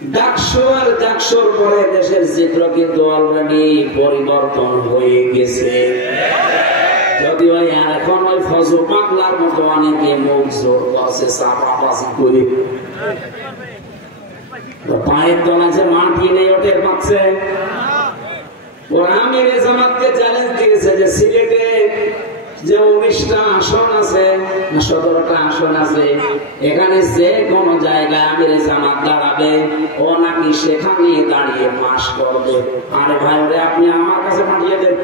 ডাকসু আর ডাকসুর পরে দেশের চিত্র কিন্তু অলরেডি পরিবর্তন হয়ে গেছে। যদিও এখন ওই ফজল পাগলার মতো অনেকে মুখ জোর করছে, চাপাবাজি করে পায়ের তলায় যে মাটি নেই ওঠে পাচ্ছে। ওরা আমিরে জামাতকে চ্যালেঞ্জ দিয়েছে যে সিলেটে যে 19টা আসন আছে, 17টা আসন আছে, এখানে যে কোনো জায়গায় আমিরে জামাত দাঁড়াবে, ও নাকি সেখানে দাঁড়িয়ে পাস করবে। আরে ভাই রে, আপনি আমার কাছে পাঠিয়ে দেন,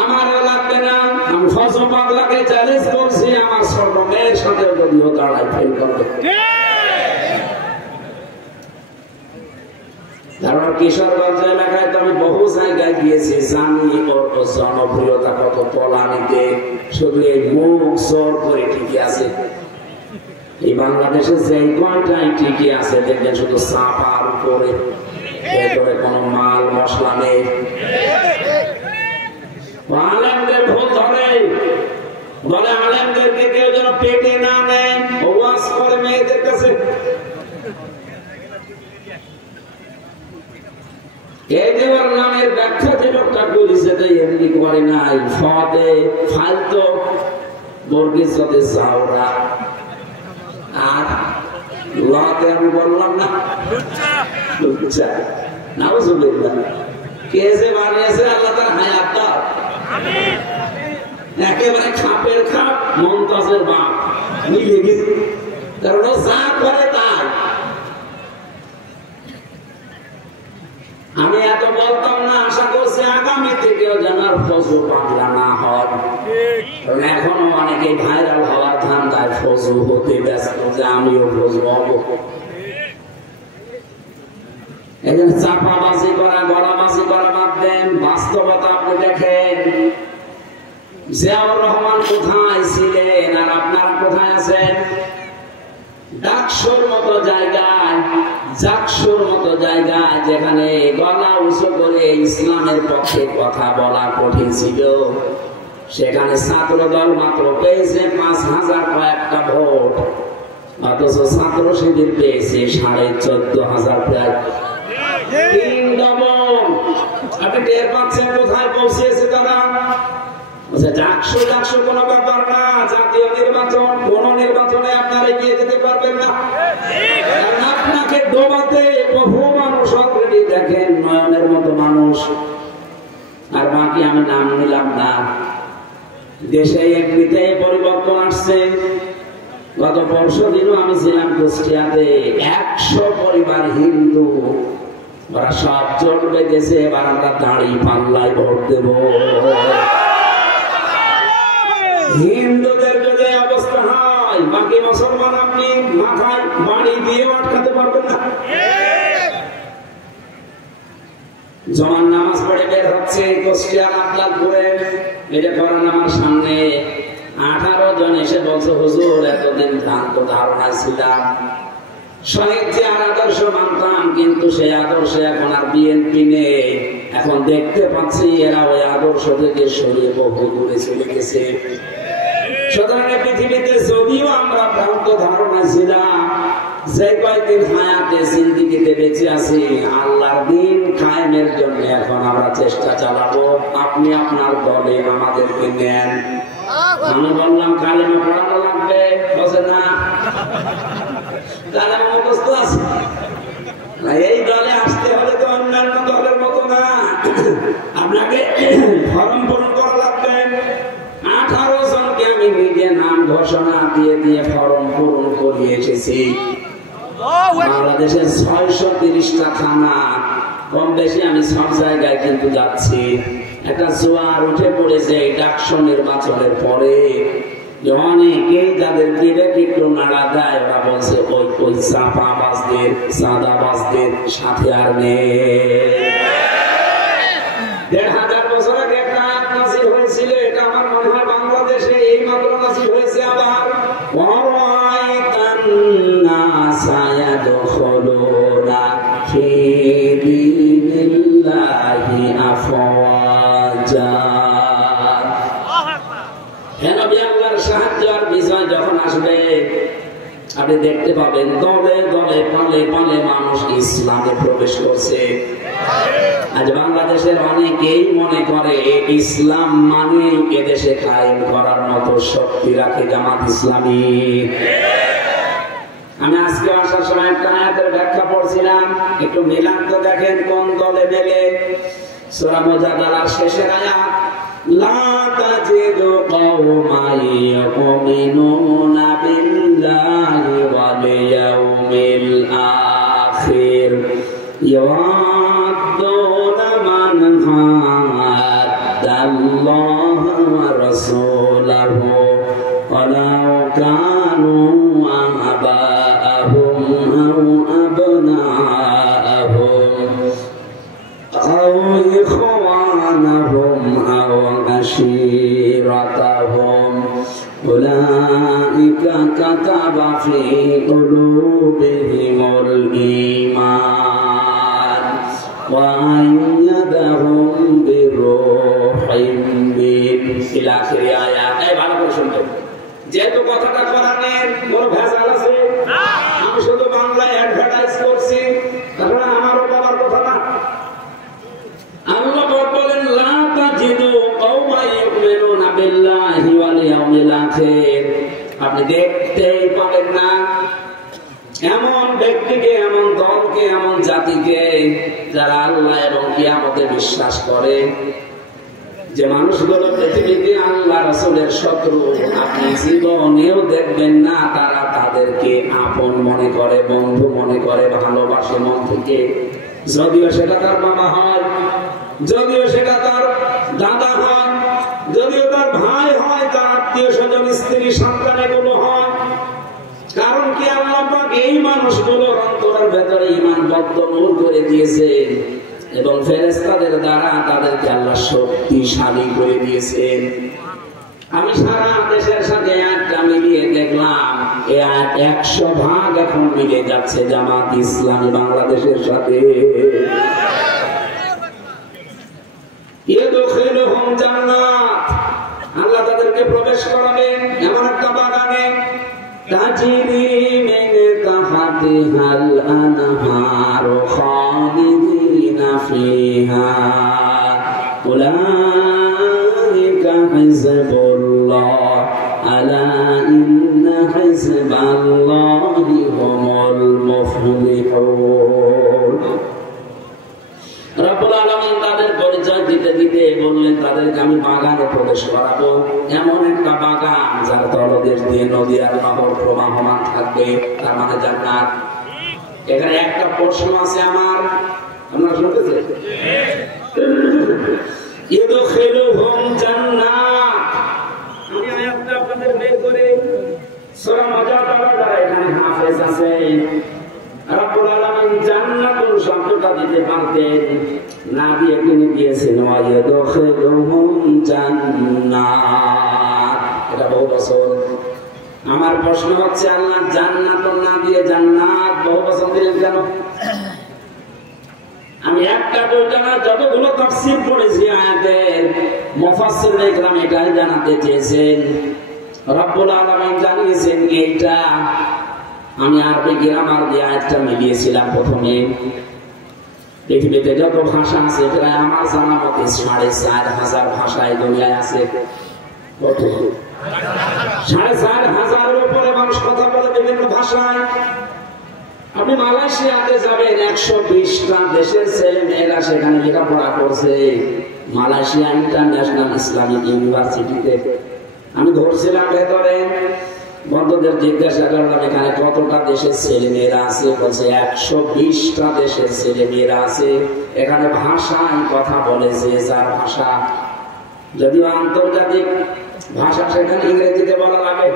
আমারও লাগবে না। আমি ফজল পাগলাকে চ্যালেঞ্জ করছি, আমার ছোট মেয়ের সাথে যদিও দাঁড়াই ফেল করবে। কারণ কিশোরগঞ্জ এলাকায় তো আমি বহু জায়গায় গিয়েছি, জানি ওর জনপ্রিয়তা কত তলানিতে। শুধু এই মুখ জোর করে ঠিকই আছে। এই বাংলাদেশে যে কয়টাই ঠিকই আছে দেখবেন শুধু চাপার উপরে, ভেতরে কোনো মাল মশলা নেই। আলেমদের ভুল ধরে, বলে আলেমদেরকে কেউ যেন পেটে না নেয়, ওয়াজ করে মেয়েদের কাছে। এই দেওয়ার নামের ব্যাখ্যা যে লোকটা করেছে তাই এমনি করে নাই, ফদে ফালতো বর্গির সাথে চাওরা। আর লতে আমি বললাম না, নাউজুবিল্লাহ, কে যে বানিয়েছে আল্লাহ তার হায়াত দাও। একেবারে খাপের খাপ মমতাজের বাপ মিলে গেছে, কারণ ও যা করে তাই। আমি এত বলতাম না, আশা করছি আগামী থেকেও যেন আর ফজল পাগলা না হয়। কারণ এখনো অনেকে ভাইরাল হওয়ার ধান্দায় ফজল হতে ব্যস্ত, যে আমিও ফজল হব। এখানে চাপাবাজি করা, গলাবাজি করা বাদ দেন, বাস্তবতা আপনি দেখেন। জিয়াউর রহমান কোথায় ছিলেন আর আপনারা কোথায় আছেন? ডাকসুর মতো জায়গায়, জাকসুর মতো জায়গায়, যেখানে গলা উঁচু করে ইসলামের পক্ষে কথা বলা কঠিন ছিল, সেখানে ছাত্র দল মাত্র পেয়েছে 5,000 কয়েকটা ভোট, অথচ ছাত্র শিবির পেয়েছে 14,500 প্রায়। 3 ডবল। আপনি টের পাচ্ছেন কোথায় পৌঁছেছে তারা? ডাকসু ডাকসু কোনো ব্যাপার না, জাতীয় নির্বাচন, কোন নির্বাচনে আপনারা এগিয়ে যেতে পারবেন না। আপনাকে ডোবাতে বহু মানুষ অলরেডি দেখেন, নয়নের মতো মানুষ। আর বাকি আমি নাম নিলাম না। দেশে এমনিতে পরিবর্তন আসছে। গত পরশুদিনও আমি ছিলাম কুষ্টিয়াতে, 100 পরিবার হিন্দু, ওরা সব জোট বেঁধেছে, এবার আমরা দাঁড়ি পাল্লায় ভোট দেব। হিন্দুদের যদি অবস্থা হয়, বাকি মুসলমান আপনি মাথায় বাড়ি দিয়ে আটকাতে পারবেন না। জমান নামাজ পড়ে বের হচ্ছে কুষ্টিয়ার আবলাদপুরে, এটা করেন আমার সামনে 18 জন এসে বলছে, হুজুর এতদিন ভ্রান্ত ধারণা ছিলাম, শহীদ জিয়ার আদর্শ মানতাম, কিন্তু সেই আদর্শে এখন আর বিএনপি নেই। এখন দেখতে পাচ্ছি এরা ওই আদর্শ থেকে সরিয়ে বহু দূরে চলে গেছে। সুতরাং পৃথিবীতে যদিও আমরা ভ্রান্ত ধারণা ছিলাম, যে কয়েকদিন হায়াতে জিন্দেগিতে বেঁচে আছি, আল্লাহর দিন কায়েমের জন্য এখন আমরা চেষ্টা চালাবো। আপনি আপনার দলে আমাদেরকে নেন। আমি বললাম কালেমা পড়ানো লাগবে, বলছে না কালেমা মুখস্থ আছে। এই দলে আসতে হলে তো অন্যান্য দলের মতো না, আপনাকে ফর্ম পূরণ করা লাগবে। 18 জনকে আমি নিজে নাম ঘোষণা দিয়ে দিয়ে ফর্ম পূরণ করিয়ে এসেছি। বাংলাদেশের 630টা থানা, কম বেশি আমি সব জায়গায় কিন্তু যাচ্ছি। একটা জোয়ার উঠে পড়েছে এই ডাকসু নির্বাচনের পরে, অনেকেই যাদের বিবেক একটু নাড়া দেয়, ওরা বলছে ওই চাপাবাজদের, সাদাবাজদের সাথে আর নেই। 1500 বছর আগে একটা আয়াত নাযিল হয়েছিল, এটা আমার মনে হয় বাংলাদেশে এই মাত্র নাযিল হয়েছে। আবার ওয়ারাইতান নাসা ইয়াদখুলুনা ফি দীনিল্লাহি আফওয়াজা। হে নবী, আল্লাহর সাহায্য আর বিজয় যখন আসবে, আপনি দেখতে পাবেন দলে দলে পালে পালে মানুষ ইসলামে প্রবেশ করছে। আজ বাংলাদেশের অনেকেই মনে করে ইসলাম মানে এদেশে কায়েম করার মতো শক্তি রাখে জামাত ইসলামী। আমি আজকে আসার সময় একটা আয়াতের ব্যাখ্যা পড়ছিলাম, একটু মিলান তো দেখেন কোন দলে মেলে। সূরা মুজাদালার শেষের আয়াত, লা তাজিদু কওমান ইউমিনুনা বিল্লাহি ওয়াল ইয়াউমিল আখির ইউআদ্দুনা মান হাদাল্লাহা ওয়া রাসূলাহু ওয়ালাউ কানু আবাআহুম আও আবনাআহুম আও ইখওয়ানাহুম আও আশীরাতাহুম উলাইকা কাতাবা ফি কুলুবিহিমুল ঈমান ওয়া আইয়াদাহুম বিরূহিম মিনহু ইলা আখির আয়াত। এই ভালো করে শুনতে, যেহেতু কথাটা কোরআনের কোন ভেজাল আছে না, আমি শুধু বাংলায় অ্যাডভার্টাইজ করছি, তাহলে আমারও বলার কথা না। আল্লাহ বলেন লা তাজিদু কওমান ইউমিনুনা বিল্লাহি ওয়াল ইয়াউমিল আখির, আপনি দেখতেই পাবেন না এমন ব্যক্তিকে, এমন দলকে, এমন জাতিকে যারা আল্লাহ এবং কিয়ামতে বিশ্বাস করে, যে মানুষগুলো পৃথিবীতে আল্লাহ রাসূলের শত্রু, আপনি জীবনেও দেখবেন না তারা তাদেরকে আপন মনে করে, বন্ধু মনে করে, ভালোবাসে মন থেকে। যদিও সেটা তার বাবা হয়, যদিও সেটা তার দাদা হয়, যদিও তার ভাই হয়, তার আত্মীয় স্বজন, স্ত্রী, সন্তান এগুলো হয়। কারণ কি আল্লাহ পাক এই মানুষগুলোর অন্তরের ভেতরে ঈমান বদ্ধমূল করে দিয়েছে এবং ফেরেশতাদের দ্বারা তাদেরকে আল্লাহ শক্তিশালী করে দিয়েছেন। আমি সারা দেশের সাথে একটা মিলিয়ে দেখলাম, 100 ভাগ এখন মিলে যাচ্ছে জামাত ইসলামী বাংলাদেশের সাথে। ইদখিলুহুম জান্নাত, আল্লাহ তাদেরকে প্রবেশ করাবেন এমন একটা বাগানে, তাজরি মিন তাহতিহাল আনহারু খালিদিনা ফিহা উলাইকা হিজবুল্লাহ আলা ইন্না হিজবাল্লাহি হুমুল মুফলিহুন। রব্বুল আলামিন তাদের পরিচয় দিতে দিতে বললেন তাদেরকে আমি বাগানে প্রবেশ করাবো, এমন একটা বাগান যার তলদেশ দিয়ে নদী আর নহর প্রবাহমান থাকবে, তার মানে জান্নাত। এখানে একটা প্রশ্ন আছে আমার, আপনারা শুনতেছেন? ইদখিলুহুম জান্নাত, আমি আয়াতটা আপনাদের বের করে সূরা মুজাদালা, এখানে হাফেজ আছে, রব্বুল আলামিন জান্নাতুল শব্দটা দিতে পারতেন, না দিয়ে তিনি দিয়েছেন ওয়ায়াদখিলুহুম জান্নাত। এটা বহু বছর। আমার প্রশ্ন হচ্ছে আল্লাহ জান্নাতুল না দিয়ে জান্নাত বহু বছর দিলেন কেন? আমি একটা দুইটা না, যতগুলো তাফসীর পড়েছি আয়াতের, মুফাসসিররা ইকরাম এটাই জানাতে চেয়েছেন। রব্বুল আলামিন জানিয়েছেন এইটা। আমি আরবি গ্রামার দিয়ে আয়াতটা মিলিয়েছিলাম প্রথমে। পৃথিবীতে যত ভাষা আছে প্রায় আমার জানা মতে 4,500 ভাষা এই দুনিয়ায় আছে। কত? 4,500-এর উপরে মানুষ কথা বলে বিভিন্ন ভাষায়। আপনি মালয়েশিয়াতে যাবেন, 120টা দেশের ছেলে মেয়েরা সেখানে লেখাপড়া করছে, মালয়েশিয়া ইন্টারন্যাশনাল ইসলামিক ইউনিভার্সিটিতে। আমি ধরছিলাম ভেতরে, বন্ধুদের জিজ্ঞাসা করলাম এখানে কতটা দেশের ছেলে মেয়েরা আছে, বলছে 120টা দেশের ছেলে মেয়েরা আছে। এখানে ভাষায় কথা বলে যে যার ভাষা, যদিও আন্তর্জাতিক ভাষা সেখানে ইংরেজিতে বলা লাগে।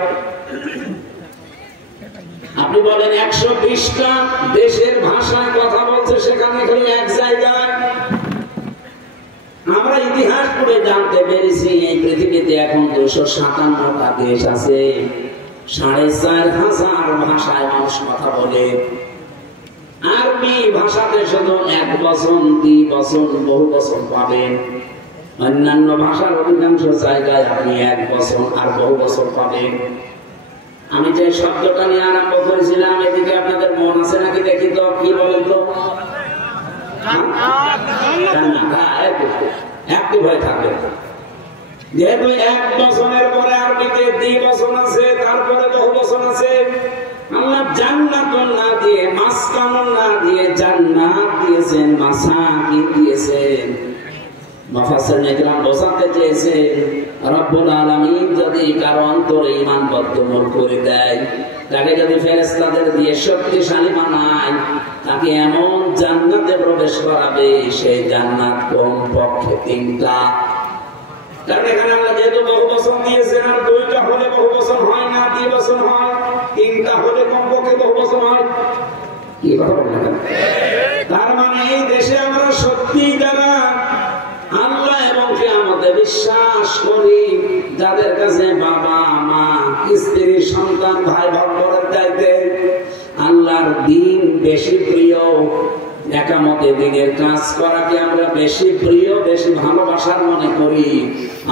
আপনি বলেন 120টা দেশের ভাষায় কথা বলছে সেখানে, খালি এক জায়গায়। আমরা ইতিহাস পড়ে জানতে পেরেছি এই পৃথিবীতে এখন 257টা দেশ আছে, 4,500 ভাষায় মানুষ কথা বলে। আরবি ভাষাতে শুধু 1 বছর, 2 বছর, বহু বছর পাবেন। অন্যান্য ভাষার অধিকাংশ জায়গায় আপনি 1 বছর আর বহু বছর পাবেন। আমি যে শব্দটা নিয়ে আরম্ভ করেছিলাম, এদিকে আপনাদের মন আছে নাকি দেখি তো, কি বলেন তো? একটু ভয় থাকবে, যেহেতু এক বছরের পরে আরবিতে দ্বিবচন আছে, তারপরে বহুবচন আছে। আল্লাহ জান্নাত না দিয়ে, মাসকান না দিয়ে জান্নাত দিয়েছেন, মাসাকিন দিয়েছেন। মুফাসসিরিন ইকরাম বোঝাতে চেয়েছেন, রব্বুল আলামিন যদি কারো অন্তরে ঈমান বদ্ধমূল করে দেয়, তাকে যদি ফেরেশতাদের দিয়ে শক্তিশালী বানায়, তাকে এমন জান্নাতে প্রবেশ করাবে, সেই জান্নাত কমপক্ষে 3টা। কারণ এখানে আল্লাহ যেহেতু বহুবচন দিয়েছেন, আর 2টা হলে বহুবচন হয় না, দ্বিবচন হয়। 3টা হলে কমপক্ষে বহুবচন হয়। কি কথা বললেন? তার মানে এই দেশে আমরা সত্যি যারা আল্লাহ এবং কিয়ামতে বিশ্বাস করি, যাদের কাছে বাবা মা স্ত্রী সন্তান ভাই বোনের চাইতে আল্লাহর দ্বীন বেশি প্রিয়, একামতে দ্বীনের কাজ করাকে আমরা বেশি প্রিয়, বেশি ভালোবাসার মনে করি,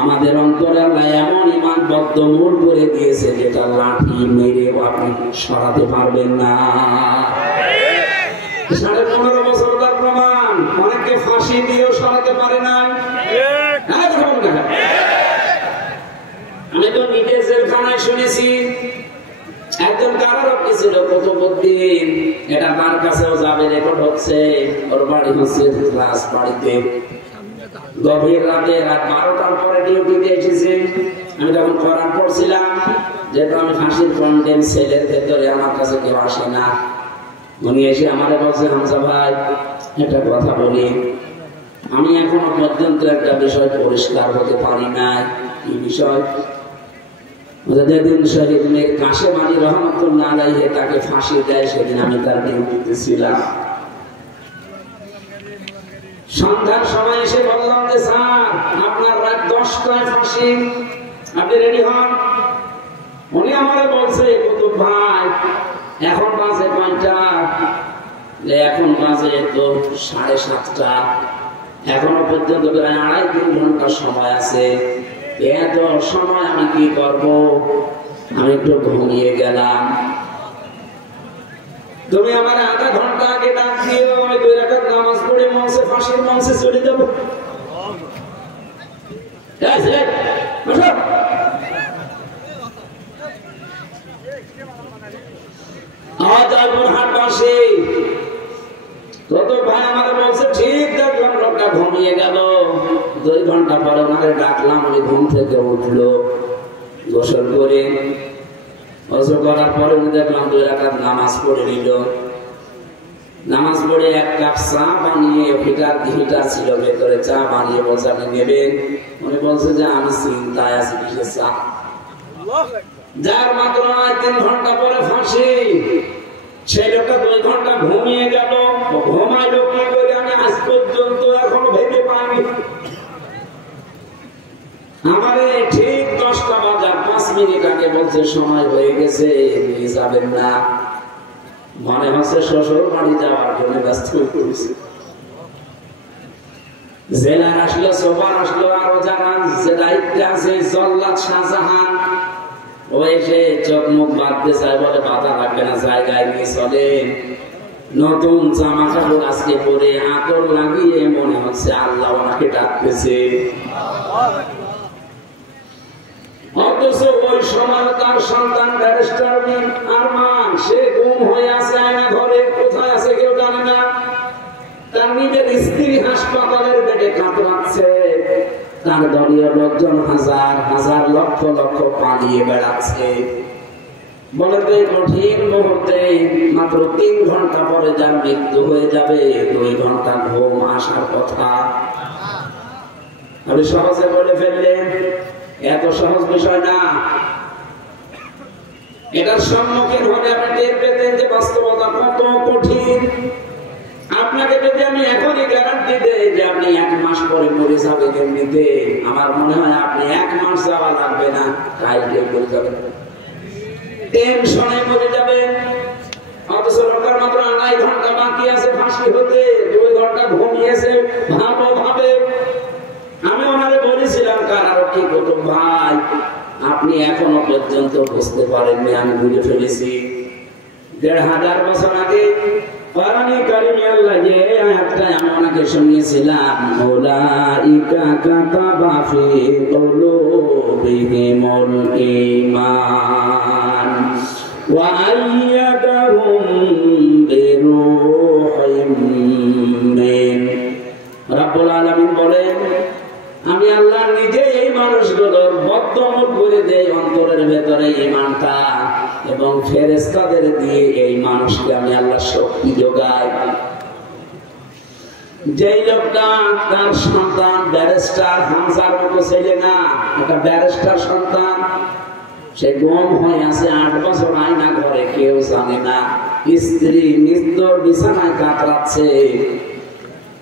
আমাদের অন্তরে আল্লাহ এমন ঈমান বদ্ধমূল করে দিয়েছে, যেটা লাঠি মেরে আপনি সরাতে পারবেন না। 15.5 বছর তার প্রমাণ, অনেককে ফাঁসি দিয়েও সরাতে পারে না। আমি তো নিজে জেলখানায় শুনেছি, একজন কারারক্ষী ছিল কুতুবউদ্দিন, এটা তার কাছেও যাবে, রেকর্ড হচ্ছে। ওর বাড়ি হচ্ছে রাজবাড়িতে। গভীর রাতে, রাত 12টার পরে ডিউটিতে এসেছে। আমি তখন কোরআন পড়ছিলাম, যেহেতু আমি ফাঁসির কন্ডেম সেলের ভেতরে, আমার কাছে কেউ আসে না। উনি এসে আমারে বলছে, হামজা ভাই একটা কথা বলি, আমি এখনো পর্যন্ত একটা বিষয় পরিষ্কার হতে পারি নাই। কি বিষয়? যেদিন শহীদ মীর কাশেম আলী রহমাতুল্লাহ আলাইহি তাকে ফাঁসি দেয়, সেদিন আমি তার ডিউটিতে ছিলাম। সন্ধ্যার সময় এসে বললাম যে স্যার, আপনার রাত 10টায় ফাঁসি, আপনি রেডি হন। উনি আমারে বলছে, কুতুব ভাই এখন বাজে কয়টা? এখন বাজে তো 7:30টা, এখনো পর্যন্ত প্রায় 2.5-3 ঘন্টা সময় আছে। এত সময় আমি কি করব? আমি একটু ঘুমিয়ে গেলাম। তুমি আমার আধা ঘন্টা আগে ডাক দিও, আমি 2 রাকাত নামাজ পড়ে মঞ্চে, ফাঁসির মঞ্চে চলে যাবো। ঘুমিয়ে গেল। 2 ঘন্টা পরে ওনাকে ডাকলাম, উনি ঘুম থেকে উঠলো, গোসল করে, গোসল করার পরে উনি দেখলাম 2 রাকাত নামাজ পড়ে নিল। নামাজ পড়ে 1 কাপ চা বানিয়ে, হিটার ছিল ভেতরে, চা বানিয়ে বলছে আপনি নেবেন? উনি বলছে যে আমি চিন্তায় আছি, কিসের চা? যার মাত্র 3 ঘন্টা পরে ফাঁসি, সেই লোকটা 2 ঘন্টা ঘুমিয়ে গেল। ঘুমাইলো কি করে আমি আজ পর্যন্ত এখনো ভেবে পাইনি। আমারে ঠিক 10টা বাজার 5 মিনিট আগে বলছে সময় হয়ে গেছে, নিয়ে যাবেন না। মনে হচ্ছে শ্বশুর বাড়ি যাওয়ার জন্য ব্যস্ত হয়েছে। জেলার আসলো, সোফার আসলো, আরো যারা যে দায়িত্বে আছে, জল্লাদ শাহজাহান, ও এসে চোখ মুখ বাঁধতে চায়, বলে বাধা লাগবে না, জায়গায় নিয়ে চলে। নতুন জামা কাপড় আজকে পরে, আতর লাগিয়ে, মনে হচ্ছে আল্লাহ ওনাকে ডাকতেছে। অথচ ওই সময় তার সন্তান ব্যারিস্টার আরমান, সে গুম হয়ে আছে আয়না ঘরে, কোথায় আছে কেউ জানে না। তার নিজের স্ত্রী হাসপাতালের বেডে কাতরাচ্ছে, তার দলীয় লোকজন হাজার হাজার লক্ষ লক্ষ পালিয়ে বেড়াচ্ছে। বলে তো এই কঠিন মুহূর্তে মাত্র 3 ঘন্টা পরে যার মৃত্যু হয়ে যাবে, 2 ঘন্টা ঘুম আসার কথা। আপনি সহজে বলে ফেললেন, এত সহজ বিষয় না। এটার সম্মুখীন হলে আপনি টের পেতেন যে বাস্তবতা কত কঠিন। আপনাকে যদি আমি এখনই গ্যারান্টি দেই যে আপনি 1 মাস পরে মরে যাবেন এমনিতে, আমার মনে হয় আপনি 1 মাস যাওয়া লাগবে না, কালকে মরে যাবেন, টেনশনে মরে যাবেন। অথচ লোকের মাত্র 2.5 ঘন্টা বাকি আছে ফাঁসি হতে, 2 ঘন্টা ঘুমিয়েছে, ভাবে। আমি ওনারে বলেছিলাম, কারারক্ষী কুতুব ভাই, আপনি এখনো পর্যন্ত বুঝতে পারেননি, আমি বুঝে ফেলেছি। ১,৫০০ বছর আগে কোরআনে কারিমে আল্লাহ যে আয়াতটা আমি ওনাকে শুনিয়েছিলাম, উলাইকা কাতাবা ফি কুলুবিহিমুল ঈমান ওয়া আইয়াদাহুম বিরূহিম মিন। রব্বুল আলামিন বলেন, আমি আল্লাহ নিজে এই মানুষগুলোর বদ্ধমূল করে দেই অন্তরের ভেতরে ঈমানটা, এবং ফেরেশতাদের দিয়ে এই মানুষকে আমি আল্লাহ শক্তি যোগাই। যেই লোকটা তার সন্তান ব্যারিস্টার হামজার মতো ছেলে না, একটা ব্যারিস্টার সন্তান, সে গম হয়ে আছে ৮ বছর, আয়না ঘরে, কেউ জানে না, স্ত্রী নিত্য বিছানায় কাতরাচ্ছে,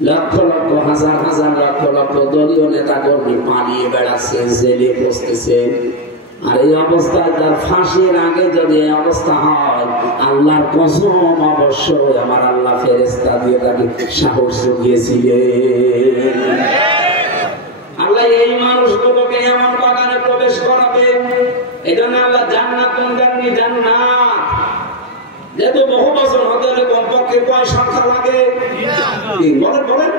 লক্ষ লক্ষ হাজার হাজার লক্ষ লক্ষ দলীয় নেতা কর্মী পালিয়ে বেড়াচ্ছে, জেলে বসতেছে। আর এই অবস্থায় তার ফাঁসির আগে যদি এই অবস্থা হয়, আল্লাহর কসম অবশ্যই আমার আল্লাহ ফেরেশতা দিয়ে তাকে সাহস জুগিয়েছিলেন। আল্লাহ এই মানুষগুলোকে এমন বাগানে প্রবেশ করাবে, এই জন্য আল্লাহ জান্নাত দেননি। জান্নাত যেহেতু বহু বছর হতে হলে কমপক্ষে কয় সংখ্যা লাগে? বলেন বলেন।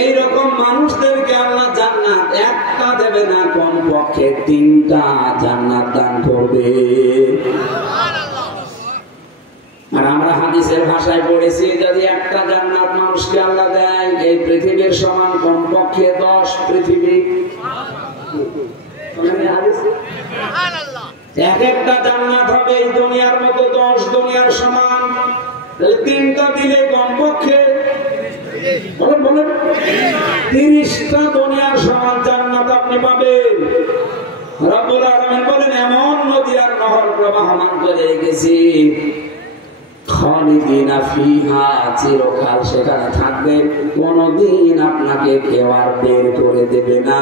এইরকম মানুষদেরকে আল্লাহ জান্নাত একটা দেবে না, কমপক্ষে 3টা জান্নাত দান করবে। আর আমরা হাদিসের ভাষায় পড়েছি, যদি একটা জান্নাত মানুষকে আল্লাহ দেয়, এই পৃথিবীর সমান কমপক্ষে 10 পৃথিবী। এক একটা জান্নাত হবে এই দুনিয়ার মতো 10 দুনিয়ার সমান। 3টা দিলে কমপক্ষে বলেন 30টা দুনিয়ার সমান জান্নাত আপনি পাবেন। রব্বুল আলামিন বলেন, এমন নদী আর নহর প্রবাহমান করে রেখেছি, খালিদিনা ফিহা, চিরকাল সেখানে থাকবে, কোনদিন আপনাকে কেউ আর বের করে দেবে না।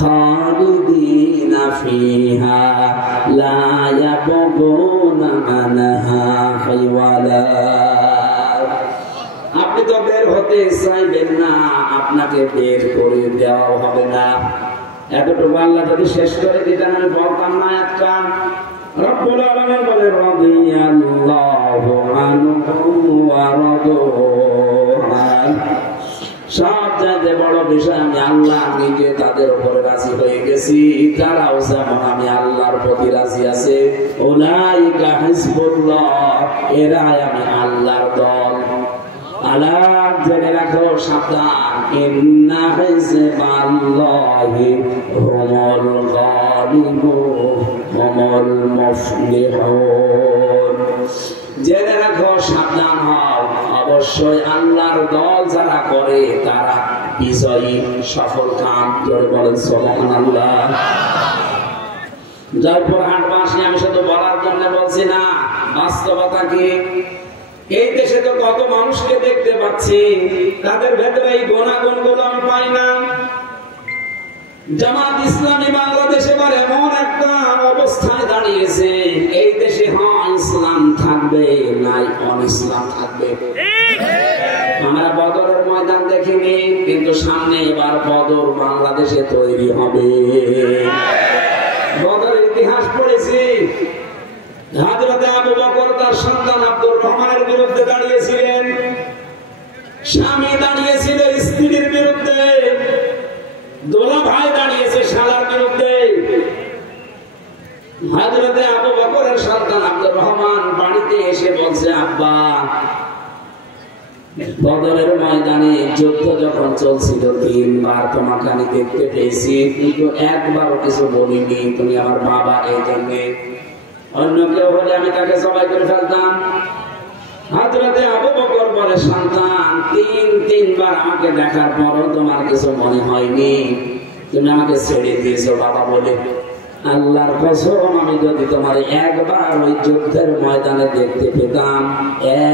খালিদিনা ফিহা লা ইয়াবগুনা মানহা হিওয়ালা। আপনি তো বের হতে চাইবেন না, আপনাকে বের করে দেওয়া হবে না। এতটুকু আল্লাহ যদি শেষ করে দিতেন আমি বলতাম না একটা। রব্বুল আলামিন বলে, রাদিয়াল্লাহু আনহুম ওয়া রাদু আন। সবচাইতে বড় বিষয়, আমি আল্লাহ নিজে তাদের উপরে রাজি হয়ে গেছি, তারাও যেমন আমি আল্লাহর প্রতি রাজি আছে। উলাইকা হিজবুল্লাহ, এরাই আমি আল্লাহর দল। আলা, জেনে রাখো, সাবধান, ইন্না হিজবাল্লাহি হুমুল গালিবুন হুমুল মুফলিহুন। জেনে রাখো, সাবধান হও, অবশ্যই আল্লাহর দল যারা করে তারা বিজয়ী, সফল কাম করে। বলেন সুবহানাল্লাহ। জয়পুরহাটবাসী, আমি শুধু বলার জন্য বলছি না, বাস্তবতা কি? এই দেশে তো কত মানুষকে দেখতে পাচ্ছি, তাদের ভেতরে এই গুণাগুণগুলো আমি পাই না। জামাত ইসলামী বাংলাদেশে এবার এমন একটা অবস্থায় দাঁড়িয়েছে, এই দেশে হয় ইসলাম থাকবে, নাই অন-ইসলাম থাকবে। আমরা বদরের ময়দান দেখিনি, কিন্তু সামনে এবার বদর বাংলাদেশে তৈরি হবে। বদরের ইতিহাস পড়েছি, হযরত আবু বকর তার সন্তান আব্দুর রহমানের বিরুদ্ধে দাঁড়িয়েছিলেন, স্বামী দাঁড়িয়েছিল স্ত্রীর বিরুদ্ধে, দোলা ভাই দাঁড়িয়েছে শালার বিরুদ্ধে। হযরত আবু বকরের সন্তান আব্দুর রহমান বাড়িতে এসে বলছে, আব্বা, বদরের ময়দানে যুদ্ধ যখন চলছিল 3 বার তোমাকে আমি দেখতে পেয়েছি, কিন্তু একবারও কিছু বলিনি, তুমি আমার বাবা, এই জন্যে। অন্য কেউ হলে আমি তাকে জবাই করে ফেলতাম। হযরত আবু বকর বলে, সন্তান, 3 বার আমাকে দেখার পরও তোমার কিছু মনে হয়নি, তুমি আমাকে ছেড়ে দিয়েছো বাবা বলে। আল্লাহর কসম, আমি যদি তোমার একবার ওই যুদ্ধের ময়দানে দেখতে পেতাম,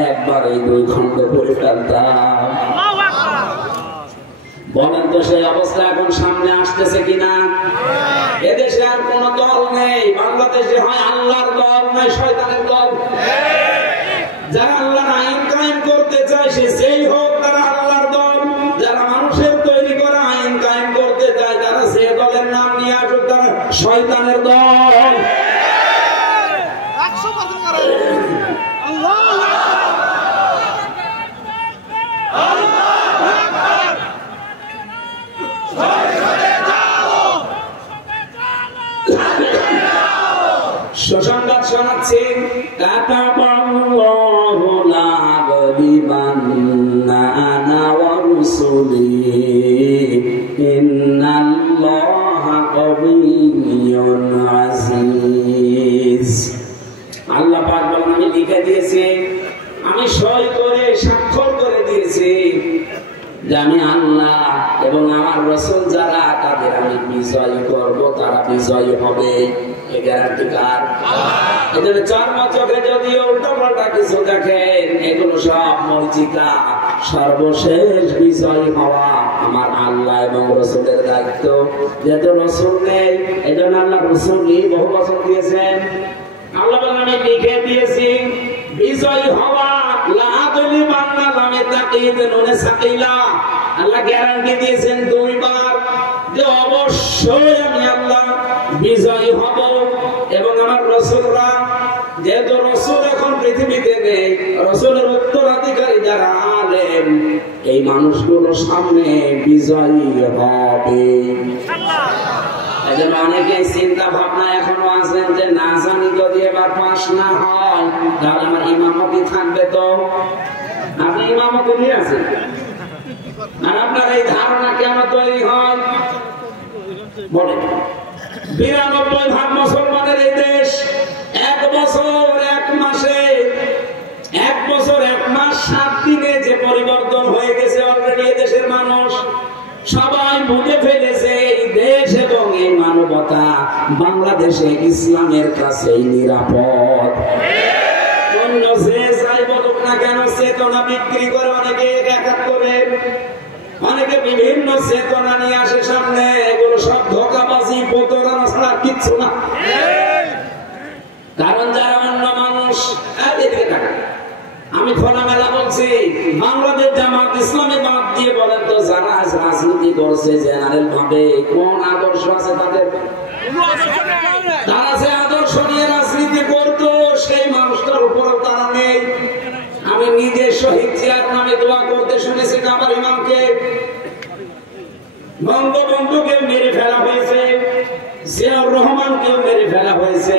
একবার এই 2 খণ্ড করে ফেলতাম। বলেন তো, সেই অবস্থা এখন সামনে আসতেছে কিনা? এদেশে আর কোন দল নেই, বাংলাদেশে হয় আল্লাহর দল, নয় শয়তানের দল। যারা আল্লাহর আইন কায়েম করতে চায়, সে যেই হোক, তারা আল্লাহর দল। যারা মানুষের তৈরি করা আইন কায়েম করতে চায়, তারা যে দলের নাম নিয়ে আসুক, তারা শয়তানের দল। সই করে স্বাক্ষর করে দিয়েছি যে আমি আল্লাহ এবং আমার রাসূল যারা তাদের আমি বিজয়ী করব, তারা বিজয়ী হবে। এই গ্যারান্টি কার? এজন্য চর্মচোখে যদি উল্টো পাল্টা কিছু দেখেন, এগুলো সব মরিচিকা। সর্বশেষ বিজয়ী হওয়া আমার আল্লাহ এবং রাসূলের দায়িত্ব। যেহেতু রাসূল নেই, এজন্য আল্লাহ রাসূলই বহু বছর দিয়েছেন। আল্লাহ বলেন আমি লিখে দিয়েছি বিজয়ী হওয়া লা আদলি বান্না লামে তাকিদ নুনে সাকিলা। আল্লাহ গ্যারান্টি দিয়েছেন দুইবার যে অবশ্যই আমি আল্লাহ বিজয়ী হব এবং আমার রাসূলরা, যেহেতু রাসূল এখন পৃথিবীতে নেই, রাসূলের উত্তরাধিকারী যারা আলেম, এই মানুষগুলোর সামনে বিজয়ী হবে। এজন্য অনেকেই চিন্তা ভাবনা এখনো আছেন যে না জানি যদি এবার পাস না হয় তাহলে আমার ইমামতি থাকবে। তো আপনি ইমামতি নিয়ে আছেন, আর আপনার এই ধারণা কেমন তৈরি হয় বলে? 92% মুসলমানের এই দেশ 1 বছর 1 মাসে 1 বছর 1 মাস 7 দিনে যে পরিবর্তন হয়ে গেছে অলরেডি এই দেশের মানুষ সবাই বুঝে ফেলেছে এই দেশ এবং এই মানবতা বাংলাদেশে ইসলামের কাছেই নিরাপদ। অন্য যে যাই বলুক না কেন, চেতনা বিক্রি করে অনেকে একাত করে, অনেকে বিভিন্ন চেতনা নিয়ে আসে সামনে। এগুলো সব ধোঁকাবাজি, প্রতারণা ছাড়া কিচ্ছু না। কারণ যারা অন্য মানুষ, এদিকে তাকান, আমি খোলামেলা বলছি, বাংলাদেশ জামাত ইসলামী বাদ দিয়ে বলেন তো যারা রাজনীতি করছে জেনারেল ভাবে কোন আদর্শ আছে তাদের? তারা যে আদর্শ নিয়ে রাজনীতি করতো সেই মানুষটার উপরেও তারা নেই। আমি নিজে শহীদ জিয়ার নামে দোয়া করতে শুনেছি কাবার ইমামকে। বঙ্গবন্ধুকে মেরে ফেলা হয়েছে, জিয়াউর রহমানকেও মেরে ফেলা হয়েছে।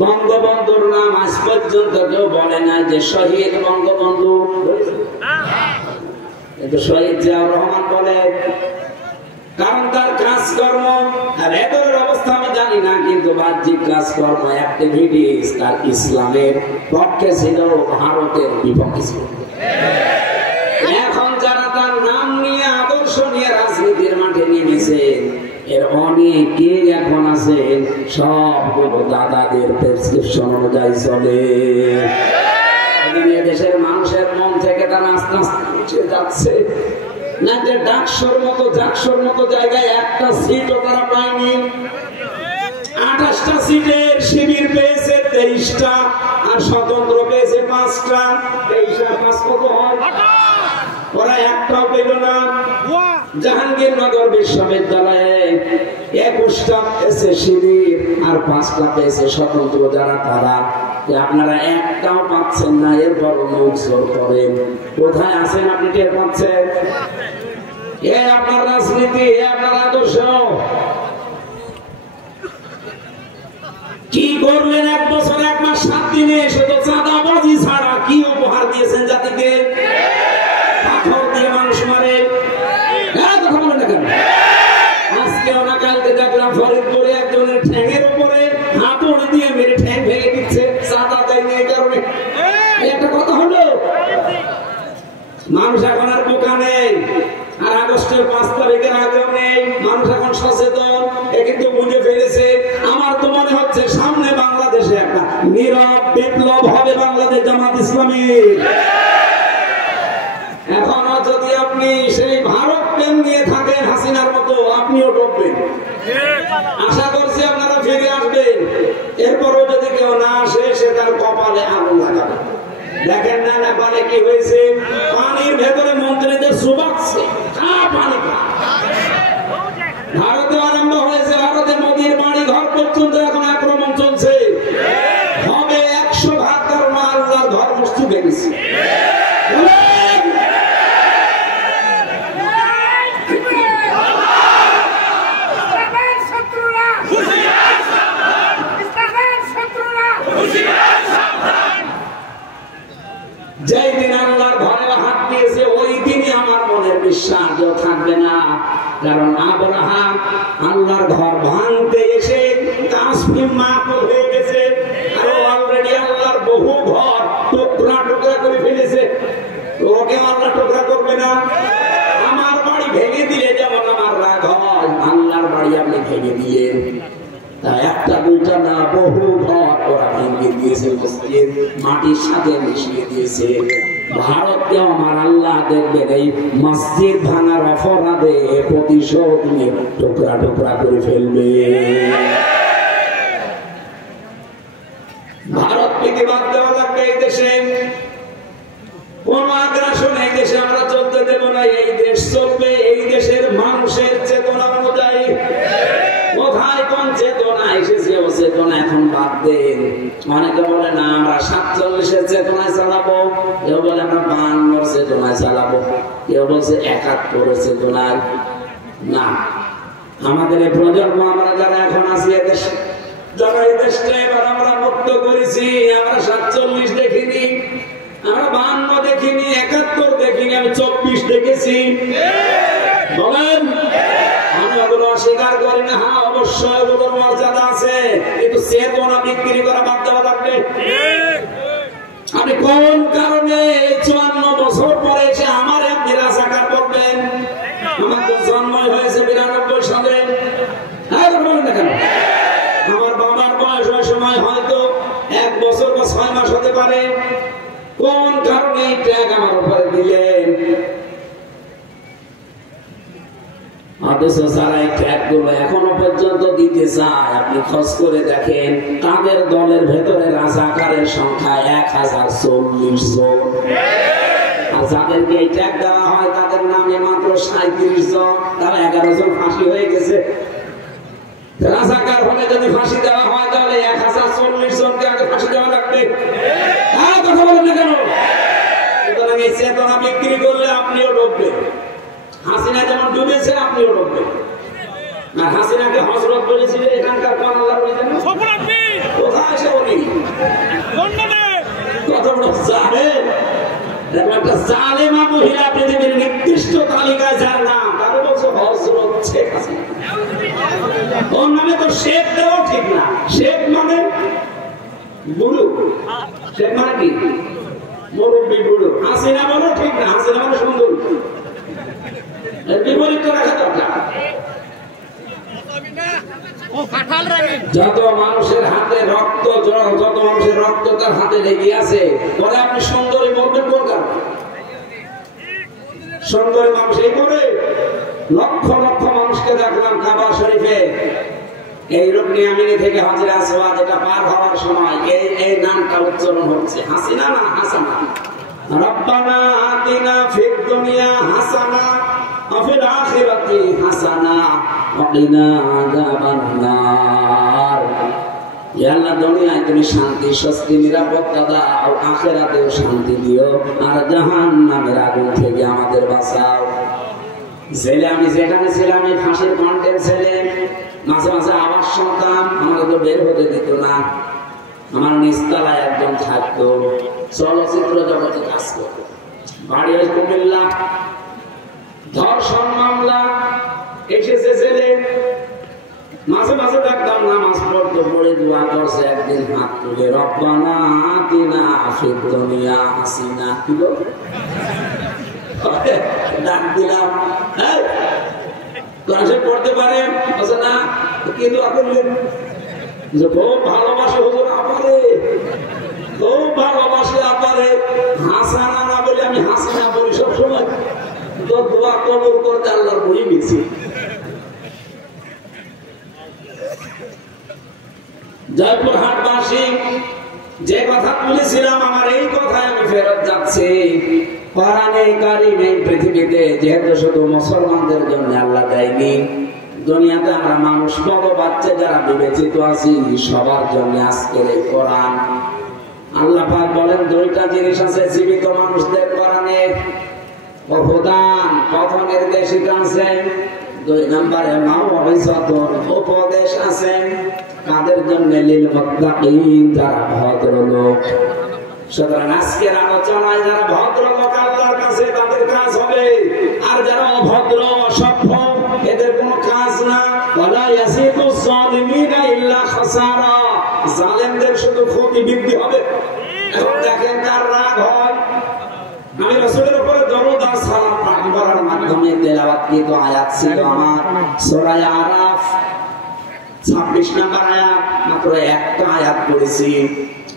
বঙ্গবন্ধুর নাম আজ পর্যন্ত কেউ বলে না যে শহীদ বঙ্গবন্ধু, শহীদ জিয়াউর রহমান বলে। কারণ তার কাজকর্ম আর এদের অবস্থা আমি জানি না, কিন্তু বাহ্যিক কাজকর্ম অ্যাক্টিভিটিস তার ইসলামের পক্ষে ছিল, ভারতের বিপক্ষে ছিল। এখন যারা তার নাম নিয়ে আদর্শ নিয়ে রাজনীতির মাঠে নেমেছে এর অনেকে এখন আছে সবগুলো দাদাদের প্রেসক্রিপশন অনুযায়ী চলে। দেশের মানুষের মন থেকে তারা আস্তে আস্তে উঠে যাচ্ছে। না যে ডাকসুর মতো জায়গায় একটা সিটও তারা পায়নি। 28টা সিটের শিবির পেয়েছে 23টা, আর স্বতন্ত্র পেয়েছে 5টা। 23 আর 5 কত হয়? ওরা একটাও পেল না। জাহাঙ্গীরনগর বিশ্ববিদ্যালয়ে 21টা পেয়েছে শিবির আর 5টা পেয়েছে স্বতন্ত্র। যারা তারা আপনারা একটাও পাচ্ছেন না, এরপর মুখ জোর করেন। কোথায় আছেন আপনি টের পাচ্ছেন? এ আপনার রাজনীতি, এ আপনার আদর্শ। কি করলেন 1 বছর 1 মাস 7 দিনে? শুধু চাঁদাবাজি ছাড়া কি উপহার দিয়েছেন জাতিকে? পাথর দিয়ে মানুষ মারে, কথা বলেন না কেন? আজকেও না কালকে দেখলাম ফরিদপুরে একজনের ঠ্যাঙের উপরে হাতুড়ি দিয়ে মেরে ঠ্যাং ভেঙে দিচ্ছে, চাঁদা দেয়নি এই কারণে। একটা কথা হলো, মানুষ এখন আর বোকা নেই, আর আগস্টের 5 তারিখের আগেও নেই। মানুষ এখন সচেতন, এ কিন্তু বুঝে ফেলেছে। আমার তো মনে হচ্ছে সামনে বাংলাদেশে একটা নীরব বিপ্লব হবে বাংলাদেশ জামাত ইসলামী। এখনো যদি আপনি সেই ভারত প্রেম নিয়ে থাকেন হাসিনার মতো, আপনিও ডুববেন। আশা করছি আপনারা ফিরে আসবেন। এরপরও যদি কেউ না আসে, সে তার কপালে আগুন লাগাবে। দেখেন না নেপালে কি হয়েছে? পানির ভেতরে মন্ত্রীদের সুবাচ্ছে, পানি ভারতে আরম্ভ হয়েছে। ভারতে মোদীর বাড়ি ঘর পর্যন্ত এখন আক্রমণ চলছে। হবে 100 ভাগ, কারণ আল্লাহর ঘর মসজিদ ভেঙেছে। যেই দিন আল্লাহর ঘরে হাত দিয়েছে ওই দিনই আমার মনের বিশ্বাস থাকবে না। কারণ আব্রাহাম আল্লাহর ঘর ভাঙতে এসে কাসফিম মাকুল হয়ে গেছে, আর অলরেডি আল্লাহর বহু ঘর মসজিদ মাটির সাথে মিশিয়ে দিয়েছে। ভারতকে আমার আল্লাহ দেখবেন এই মসজিদ ভাঙার অপরাধে প্রতিশোধ নিয়ে টুকরা টুকরা করে ফেলবে। ভারত প্রতিবাদ দেওয়া লাগবে। এই দেশে কোন আগ্রাসন এই দেশে আমরা চলতে দেব না। এই দেশ চলবে এই দেশের মানুষের চেতনা অনুযায়ী। কোথায় কোন চেতনা এসেছে ও চেতনা এখন বাদ দেন। অনেকে বলে না আমরা 47-এর চেতনায় চালাবো, কেউ বলে আমরা 52-এর চেতনায় চালাবো, কেউ বলছে 71-এর চেতনায়। না, আমাদের এই প্রজন্ম আমরা যারা এখন আছি এদেশ, যারা এই দেশটা এবার আমরা মুক্ত করেছি, আমরা 47 দেখিনি, আমরা 52 দেখিনি, 71 দেখিনি, আমি 24 দেখেছি। বলেন আমি ওগুলো অস্বীকার করি না। হ্যাঁ অবশ্যই ওগুলোর মর্যাদা আছে, কিন্তু চেতনা বিক্রি করা বাদ দেওয়া লাগবে। আপনি কোন কারণে 54 বছর পরে এসে আমার এক নিরাশাকার করবেন? আমার তো জন্মই হয়েছে 92 সালে। হ্যাঁ বলেন না কেন? আমার বাবার বয়স ওই সময় হয়তো 1 বছর বা 6 মাস হতে পারে। কোন কারণে এই ট্যাগ আমার উপরে দিলেন? অথচ যারা এই ট্যাগগুলো এখনো পর্যন্ত দিতে চায়, আপনি খোঁজ করে দেখেন তাদের দলের ভেতরে রাজাকারের সংখ্যা 1040 জন। আর যাদেরকে এই ট্যাগ দেওয়া হয় তাদের নামে মাত্র 37 জন, তারা 11 জন ফাঁসি হয়ে গেছে। রাজাকার হলে যদি ফাঁসি দেওয়া হয় তাহলে 1040 জনকে আগে ফাঁসি দেওয়া লাগবে। হ্যাঁ কথা বলেন না কেন? সুতরাং এই চেতনা বিক্রি করলে আপনিও ডুববেন। হাসিনা যেমন ডুবেছে আপনিও ডুববেন। না হাসিনাকে হযরত বলেছিল এখানকার কোন আল্লাহ বলেছেন? কোথায় এসে বলি কত বড় জালেম। একটা জালেমা মহিলা পৃথিবীর নির্দিষ্ট তালিকায় যার নাম, তাকে বলছে হযরত শেখ হাসিনা। ওর নামে তো শেখ দেওয়া ঠিক না। শেখ মানে বুড়ো, শেখ মানে কি মুরব্বী বুড়ো। হাসিনা মানে ঠিক না, হাসিনা মানে সুন্দর। বিপরীত রাখা দরকার। যত মানুষের হাতে রক্ত, যত মানুষের রক্ত তার হাতে লেগে আছে, পরে আপনি সুন্দরী বলবেন কোন কারণে? সুন্দরী মানুষ এই করে লক্ষ লক্ষ মানুষকে দেখলাম কাবা শরীফে এই রুকনি আমিনি থেকে হাজরে আসওয়াদ এটা পার হওয়ার সময় এই নামটা উচ্চারণ হচ্ছে, হাসিনা না হাসানা। রব্বানা আতিনা ফিদ দুনিয়া হাসানা ওয়া ফিল আখিরাতি হাসানা ওয়া কিনা আযাবান নার। ইয়া আল্লাহ দুনিয়ায় তুমি শান্তি, স্বস্তি, নিরাপত্তা দাও, আখিরাতেও শান্তি দিও, আর জাহান্নামের আগুন থেকে আমাদের বাঁচাও। ছেলে আমি যেখানে ছিলাম এই ফাঁসির কন্টেন্ট ছেলে, মাঝে মাঝে আওয়াজ শুনতাম, আমাকে তো বের হতে দিত না। আমার নিচতলায় একজন থাকতো, চলচ্চিত্র জগতে কাজ করতো, বাড়ি হয়েছে কুমিল্লা। ধর্ষণ মামলা এসেছে ছেলে, মাঝে মাঝে দেখতাম নামাজ পড়তে পড়ে দোয়া করছে, একদিন হাত তুলে রব্বানা আতিনা ফিদ দুনিয়া হাসিনা কি ডাক দিলাম, পড়তে পারে না কিন্তু খুব ভালোবাসে হুজুর আপারে, খুব ভালোবাসে আপারে। হাসানা না বলে আমি হাসিনা বলি সবসময়। তো দোয়া কবুল করতে আল্লাহর বই গেছি। জয়পুরহাটবাসী যে কথা তুলেছিলাম, আমার এই কথায় আমি ফেরত যাচ্ছি। কোরআনে কারীম এই পৃথিবীতে যেহেতু শুধু মুসলমানদের জন্য আল্লাহ দেয়নি, দুনিয়াতে আমরা মানুষ বড় বাচ্চা যারা বিবেচিত আছি সবার জন্য আজকের এই কোরআন। আল্লাহ পাক বলেন দুইটা জিনিস আছে জীবিত মানুষদের কোরআনে, অবদান পথ নির্দেশিকা আছে, 2 নম্বরে মাউইযাতুন উপদেশ আছে। কাদের জন্য? লিল মুত্তাকিন, যারা ভদ্রলোক। সুতরাং আজকের আলোচনায় যারা ভদ্রলোক আল্লাহর কাছে তাদের কাজ হবে, আর যারা অভদ্র অসভ্য এদের কোনো কাজ না। ওয়ালা ইয়াসিকুজ যালিমিনা ইল্লা খাসারা, জালেমদের শুধু ক্ষতি বৃদ্ধি হবে। এখন দেখেন কার রাগ হয়। আমি রাসূলের উপরে দরুদ আর সালাম পাঠ করার মাধ্যমে তেলাওয়াতকৃত আয়াত ছিল আমার সূরা আরাফ 26 নম্বর আয়াত, মাত্র একটা আয়াত পড়েছি।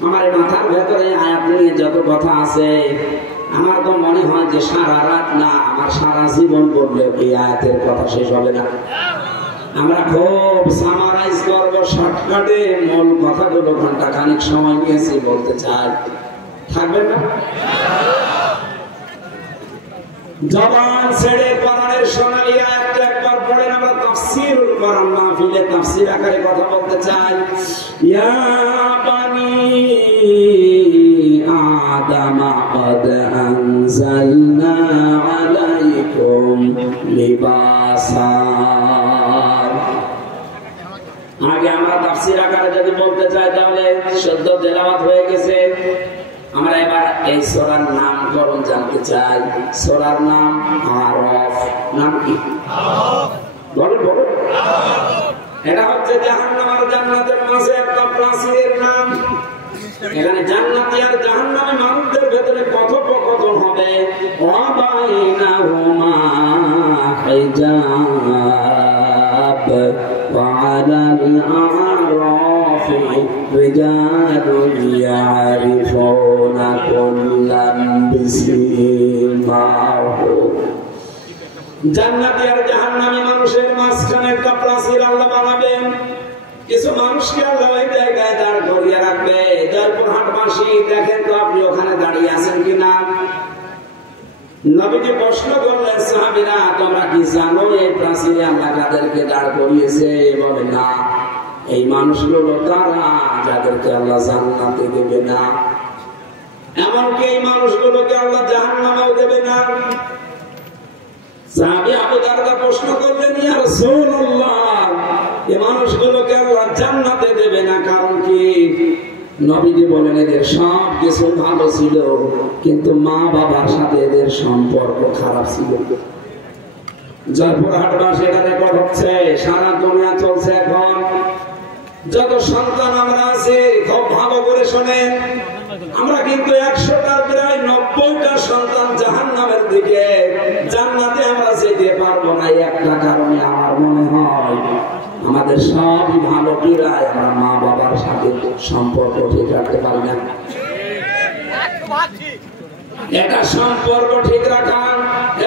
আমার মাথার ভেতরে আয়াত নিয়ে যত কথা আছে, আমার তো মনে হয় যে সারা রাত না, আমার সারা জীবন বললে এই আয়াতের কথা শেষ হবে না। আমরা খুব সামারাইজ করবো, শর্টকাটে মূল কথাগুলো ঘন্টা খানিক সময় নিয়েছি বলতে চাই, থাকবেন না? জবান ছেড়ে কোরআনের সোনালী আয়াতটা একবার পড়েন, আমরা তাফসীরুল কোরআন মাহফিলে তাফসীর আকারে কথা বলতে চাই। ইয়া বানি আদম قد أنزلنا عليكم লিবাসা। আগে আমরা তাফসীর আকারে যদি বলতে চাই তাহলে শুদ্ধ তেলাওয়াত হয়ে গেছে। আমরা এবার এই সূরার নামকরণ জানতে চাই। সূরার নাম আরাফ। নাম কি? বলেন বলেন। এটা হচ্ছে জাহান্নাম আর জান্নাতের মাঝে একটা প্রাচীরের নাম। এখানে জান্নাতি আর জাহান্নামী মানুষদের ভেতরে কথোপকথন হবে। ওয়া বাইনাহুমা হিজাব ওয়া আলাল আরাফি রিজালুন ইয়ারিফুনা কুল্লাম বিসিমাহুম। জান্নাতি আর জাহান্নামী মানুষের মাঝখানে একটা প্রাচীর আল্লাহ বানাবেন। কিছু মানুষকে আল্লাহ ওই জায়গায় দাঁড় করিয়ে রাখবে। জয়পুরহাটবাসী দেখেন তো আপনি ওখানে দাঁড়িয়ে আছেন কিনা? নবীজি প্রশ্ন করলেন, সাহাবীরা তোমরা কি জানো এই প্রাচীরে আল্লাহ কাদেরকে দাঁড় করিয়েছে? বলে না, এই মানুষগুলো তারা যাদেরকে আল্লাহ জান্নাতে দেবে না, এমনকি এই মানুষগুলোকে আল্লাহ জাহান্নামেও দেবে না। সাহাবী আবু দারদা প্রশ্ন করলেন, ইয়া রাসূলুল্লাহ, এই মানুষগুলোকে আল্লাহ জান্নাতে দেবে না, কারণ কি? নবীজি বলেন, এদের সব কিছু ভালো ছিল, কিন্তু মা বাবার সাথে এদের সম্পর্ক খারাপ ছিল। জয়পুরহাটবাসী এটা রেকর্ড হচ্ছে, সারা দুনিয়া চলছে এখন। যত সন্তান আমরা আছি খুব ভালো করে শোনেন, আমরা কিন্তু 100টার প্রায় 90টা সন্তান জাহান্নামের দিকে, জান্নাতে আমরা যেতে পারবো না। একটা কারণে আমার মনে হয় আমাদের সবই ভালো কিরায় আমরা মা বাবার সাথে সম্পর্ক ঠিক রাখতে পারি না। এটা সম্পর্ক ঠিক রাখা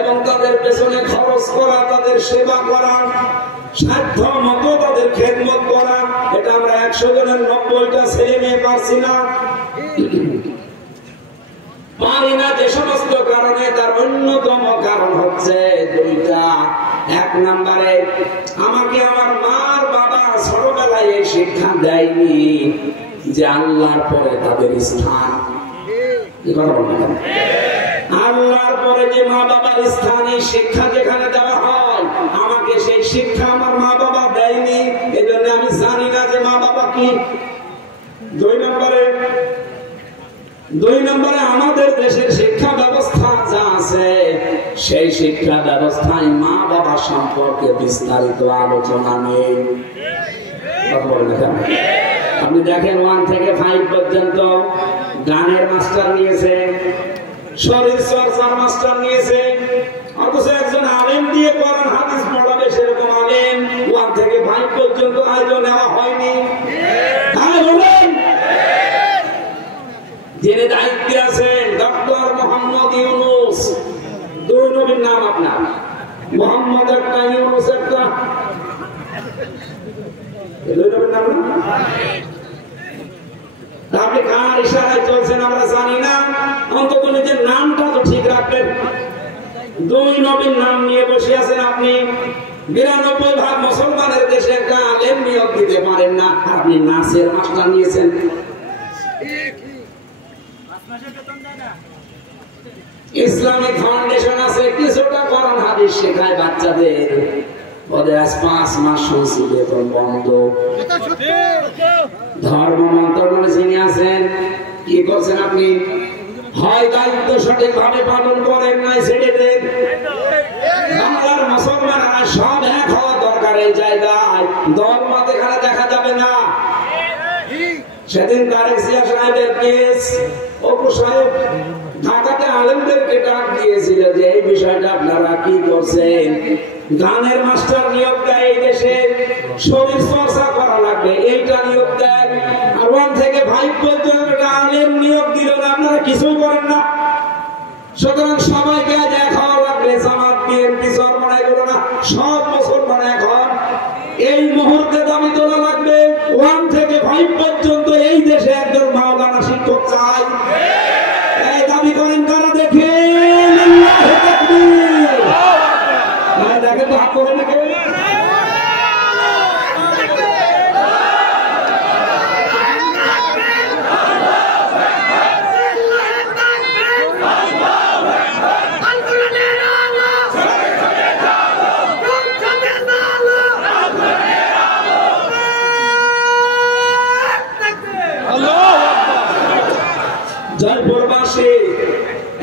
এবং তাদের পেছনে খরচ করা, তাদের সেবা করা, সাধ্য মতো তাদের খেদমত করা, এটা আমরা 100 জনের 90টা ছেলে মেয়ে পারছি না, পারি না। যে সমস্ত কারণে, তার অন্যতম কারণ হচ্ছে দুইটা। এক নম্বরে আমাকে আমার মার বাবা ছোটবেলায় এই শিক্ষা দেয়নি যে আল্লাহর পরে তাদের স্থান। আল্লাহর পরে যে মা বাবার স্থান, এই শিক্ষা যেখানে দেওয়া হয়, আমাকে সেই শিক্ষা আমার মা বাবা দেয়নি, এই জন্য আমি জানি না যে মা বাবা কি। দুই নম্বরে আমাদের দেশের শিক্ষা ব্যবস্থা যা আছে, সেই শিক্ষা ব্যবস্থায় মা বাবা সম্পর্কে বিস্তারিত আলোচনা নেই। আপনি দেখেন 1 থেকে 5 পর্যন্ত গানের মাস্টার নিয়েছে, শরীর চর্চার মাস্টার নিয়েছে, অথচ একজন আলেম দিয়ে কোরআন হাদিস পড়াবে সেরকম আলেম 1 থেকে 5 পর্যন্ত আয়োজন নেওয়া হয়নি। যিনি দায়িত্বে আছেন ডক্টর মোহাম্মদ ইউনূস, 2 নবীর নাম আপনার, মোহাম্মদ একটা, ইউনূস একটা, 2 নবীর নাম না? আপনি কার ইশারায় চলছেন আমরা জানি না, অন্তত নিজের নামটা তো ঠিক রাখবেন। 2 নবীর নাম নিয়ে বসে আছেন আপনি। 92% মুসলমানের দেশে একটা আলেম নিয়োগ দিতে পারেন না, আপনি নাচের মাস্টার নিয়েছেন। ইসলামিক ফাউন্ডেশন আছে, কিছুটা কোরআন হাদিস শেখায় বাচ্চাদের, ওদের 5 মাস শুনছি বেতন বন্ধ। ধর্ম মন্ত্রণালয়ে যিনি আছেন, কি করছেন আপনি? হয় দায়িত্ব সঠিকভাবে পালন করেন, নাই ছেড়ে দেন। বাংলার মুসলমানরা সব এক হওয়া দরকার এই জায়গায়, দলমত এখানে দেখা যাবে না। সেদিন তারেক জিয়া সাহেবের কেস, অপু সাহেব ঢাকাতে আলেমদেরকে ডাক দিয়েছিল যে এই বিষয়টা আপনারা কি করছেন? গানের মাস্টার নিয়োগ দেয় এই দেশে, শরীর চর্চা করা লাগবে, এইটা নিয়োগ দেয়। আর 1 থেকে 5 পর্যন্ত আলেম নিয়োগ দিল না, আপনারা কিছুই করেন না। সুতরাং সবাইকে আজ এক হওয়া লাগবে, জামাত বিএনপি চরমনা এগুলো না, সব মুসলমান এখন এই মুহূর্তে দাবি তোলা লাগবে 1 থেকে 5 পর্যন্ত এই দেশে একজন মাওলানা শিক্ষক চাই। এই দাবি করেন কারা দেখেন? আল্লাহু তাকবীর। দেখেন তো হাত করে না কেউ? জয়পুরবাসী,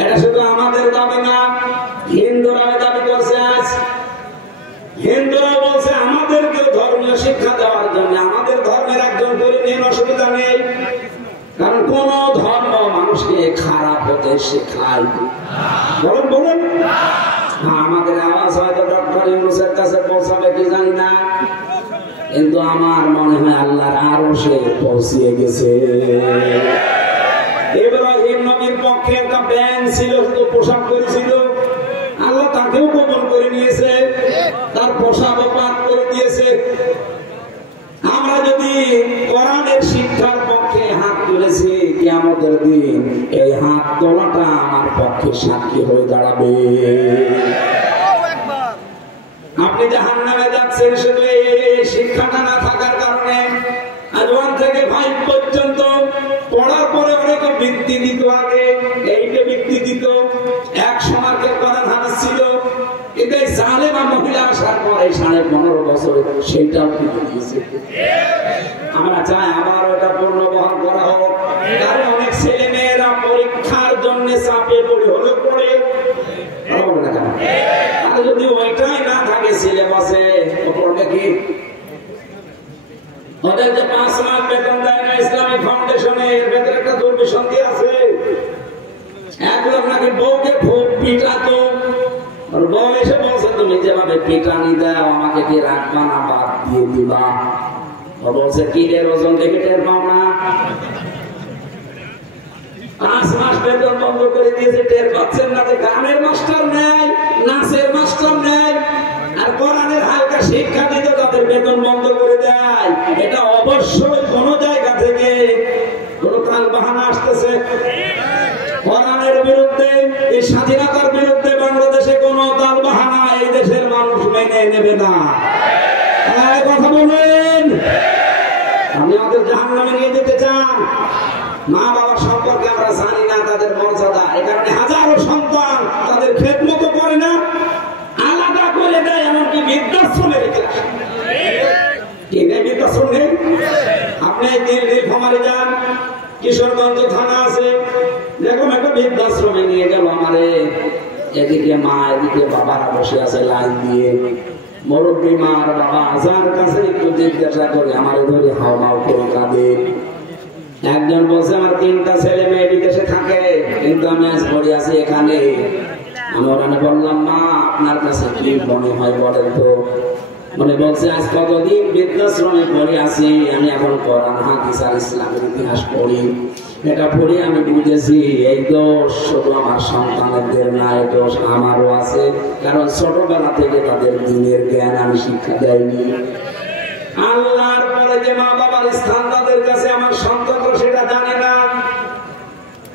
এটা শুধু আমাদের দাবি না, হিন্দুরাও দাবি করছে। আজ হিন্দুরা বলছে আমাদেরকে ধর্মীয় শিক্ষা দেওয়ার জন্য আমাদের ধর্মের একজন করে নিন, অসুবিধা নেই। কারণ কোন ধর্ম মানুষকে খারাপ হতে শেখায়? বলুন বলুন। আমাদের আওয়াজ হয়তো ডক্টর ইউনূসের কাছে পৌঁছাবে কি জানি না, কিন্তু আমার মনে হয় আল্লাহর আরশে পৌঁছিয়ে গেছে। ইব্রাহিম নবীর পক্ষে একটা ব্যাংক ছিল, শুধু পোশাক করেছিল, আল্লাহ তাকেও কবুল করে নিয়েছে, তার পোশাকও পাক করে দিয়েছে। আমরা যদি কোরআনের শিক্ষার পক্ষে হাত তুলেছি, কিয়ামতের দিন এই হাত তোলাটা আমার পক্ষে সাক্ষী হয়ে দাঁড়াবে। আপনি জাহান্নামে যাচ্ছেন শুধু এই শিক্ষাটা না থাকার কারণে। আজ 1 থেকে 5 পর্যন্ত পড়ার পরে অনেকে বৃত্তি দিত, আগে এইটা বৃত্তি দিত, 100 মার্কের কোরআন হাদিস ছিল, কিন্তু এই জালেমা মহিলা আসার পরে 15.5 বছরে সেইটাও কিন্তু দিয়েছে। আমরা চাই আবার ওটা পূর্ণ বহন করা হোক, কারণ অনেক ছেলে মেয়েরা পরীক্ষার জন্য চাপে পড়ে হলে পড়ে, আর যদি ওইটাই না থাকে সিলেবাসে, পড়বে কি? ওদের যে 5 লাখ বেতন দেয় না ইসলামিক ফাউন্ডেশনে, এর ভেতরে একটা দুর্বিসন্ধি আছে। 1 লাখ নাকি বউকে খুব পিটাতো, আর বউ এসে বলছে তুমি যেভাবে পিটানি দাও আমাকে কি রাখবা না বাদ দিয়ে দিবা? ও বলছে কি রে, ওজন দেখে টের পাও না? 5 মাস বেতন বন্ধ করে দিয়েছে, টের পাচ্ছেন না যে গানের মাস্টার নেয়, নাচের মাস্টার নেয়, আর কোরআনের হালকা শিক্ষা দিতে তাদের বেতন বন্ধ করে দেয়। এটা অবশ্যই কোন জায়গা থেকে কোন কাল বাহানা আসতেছে। কোরআনের বিরুদ্ধে, এই স্বাধীনতার বিরুদ্ধে বাংলাদেশে কোন তাল বাহানা এই দেশের মানুষ মেনে নেবে না। কথা বলেন, আপনি আমাদের জাহান্নামে নিয়ে যেতে চান? মা বাবার সম্পর্কে আমরা জানি না তাদের মর্যাদা, এই কারণে হাজারো সন্তান তাদের খেদমত করে না, আলাদা করে দেয়, এমনকি বৃদ্ধাশ্রমে রেখে আসে। কি নেই বৃদ্ধাশ্রম নেই? আপনি নীলফামারী যান, কিশোরগঞ্জ থানা আছে, দেখুন একটা বৃদ্ধাশ্রমে নিয়ে গেল আমারে, এদিকে মা এদিকে বাবারা বসে আছে লাইন দিয়ে, মুরব্বী মা আর বাবা যার কাছে একটু জিজ্ঞাসা করে আমারে ধরে হাওমাও করে কাঁদে। একজন বলছে আমার 3টা ছেলে মেয়ে বিদেশে থাকে, কিন্তু আমি আজ পড়ে আছি এখানে। আমি ওখানে বললাম মা আপনার কাছে কি মনে হয় বলেন তো? মানে বলছে আজ কতদিন বৃদ্ধাশ্রমে পড়ে আছি, আমি এখন কোরআন হাদিস আর ইসলামের ইতিহাস পড়ি, এটা পড়ে আমি বুঝেছি এই দোষ শুধু আমার সন্তানদের না, এই দোষ আমারও আছে, কারণ ছোটবেলা থেকে তাদের দিনের জ্ঞান আমি শিক্ষা দেয়নি। আল্লাহর পরে যে মা বাবার স্থান তাদের কাছে আমার সন্তানরা সেটা জানে না।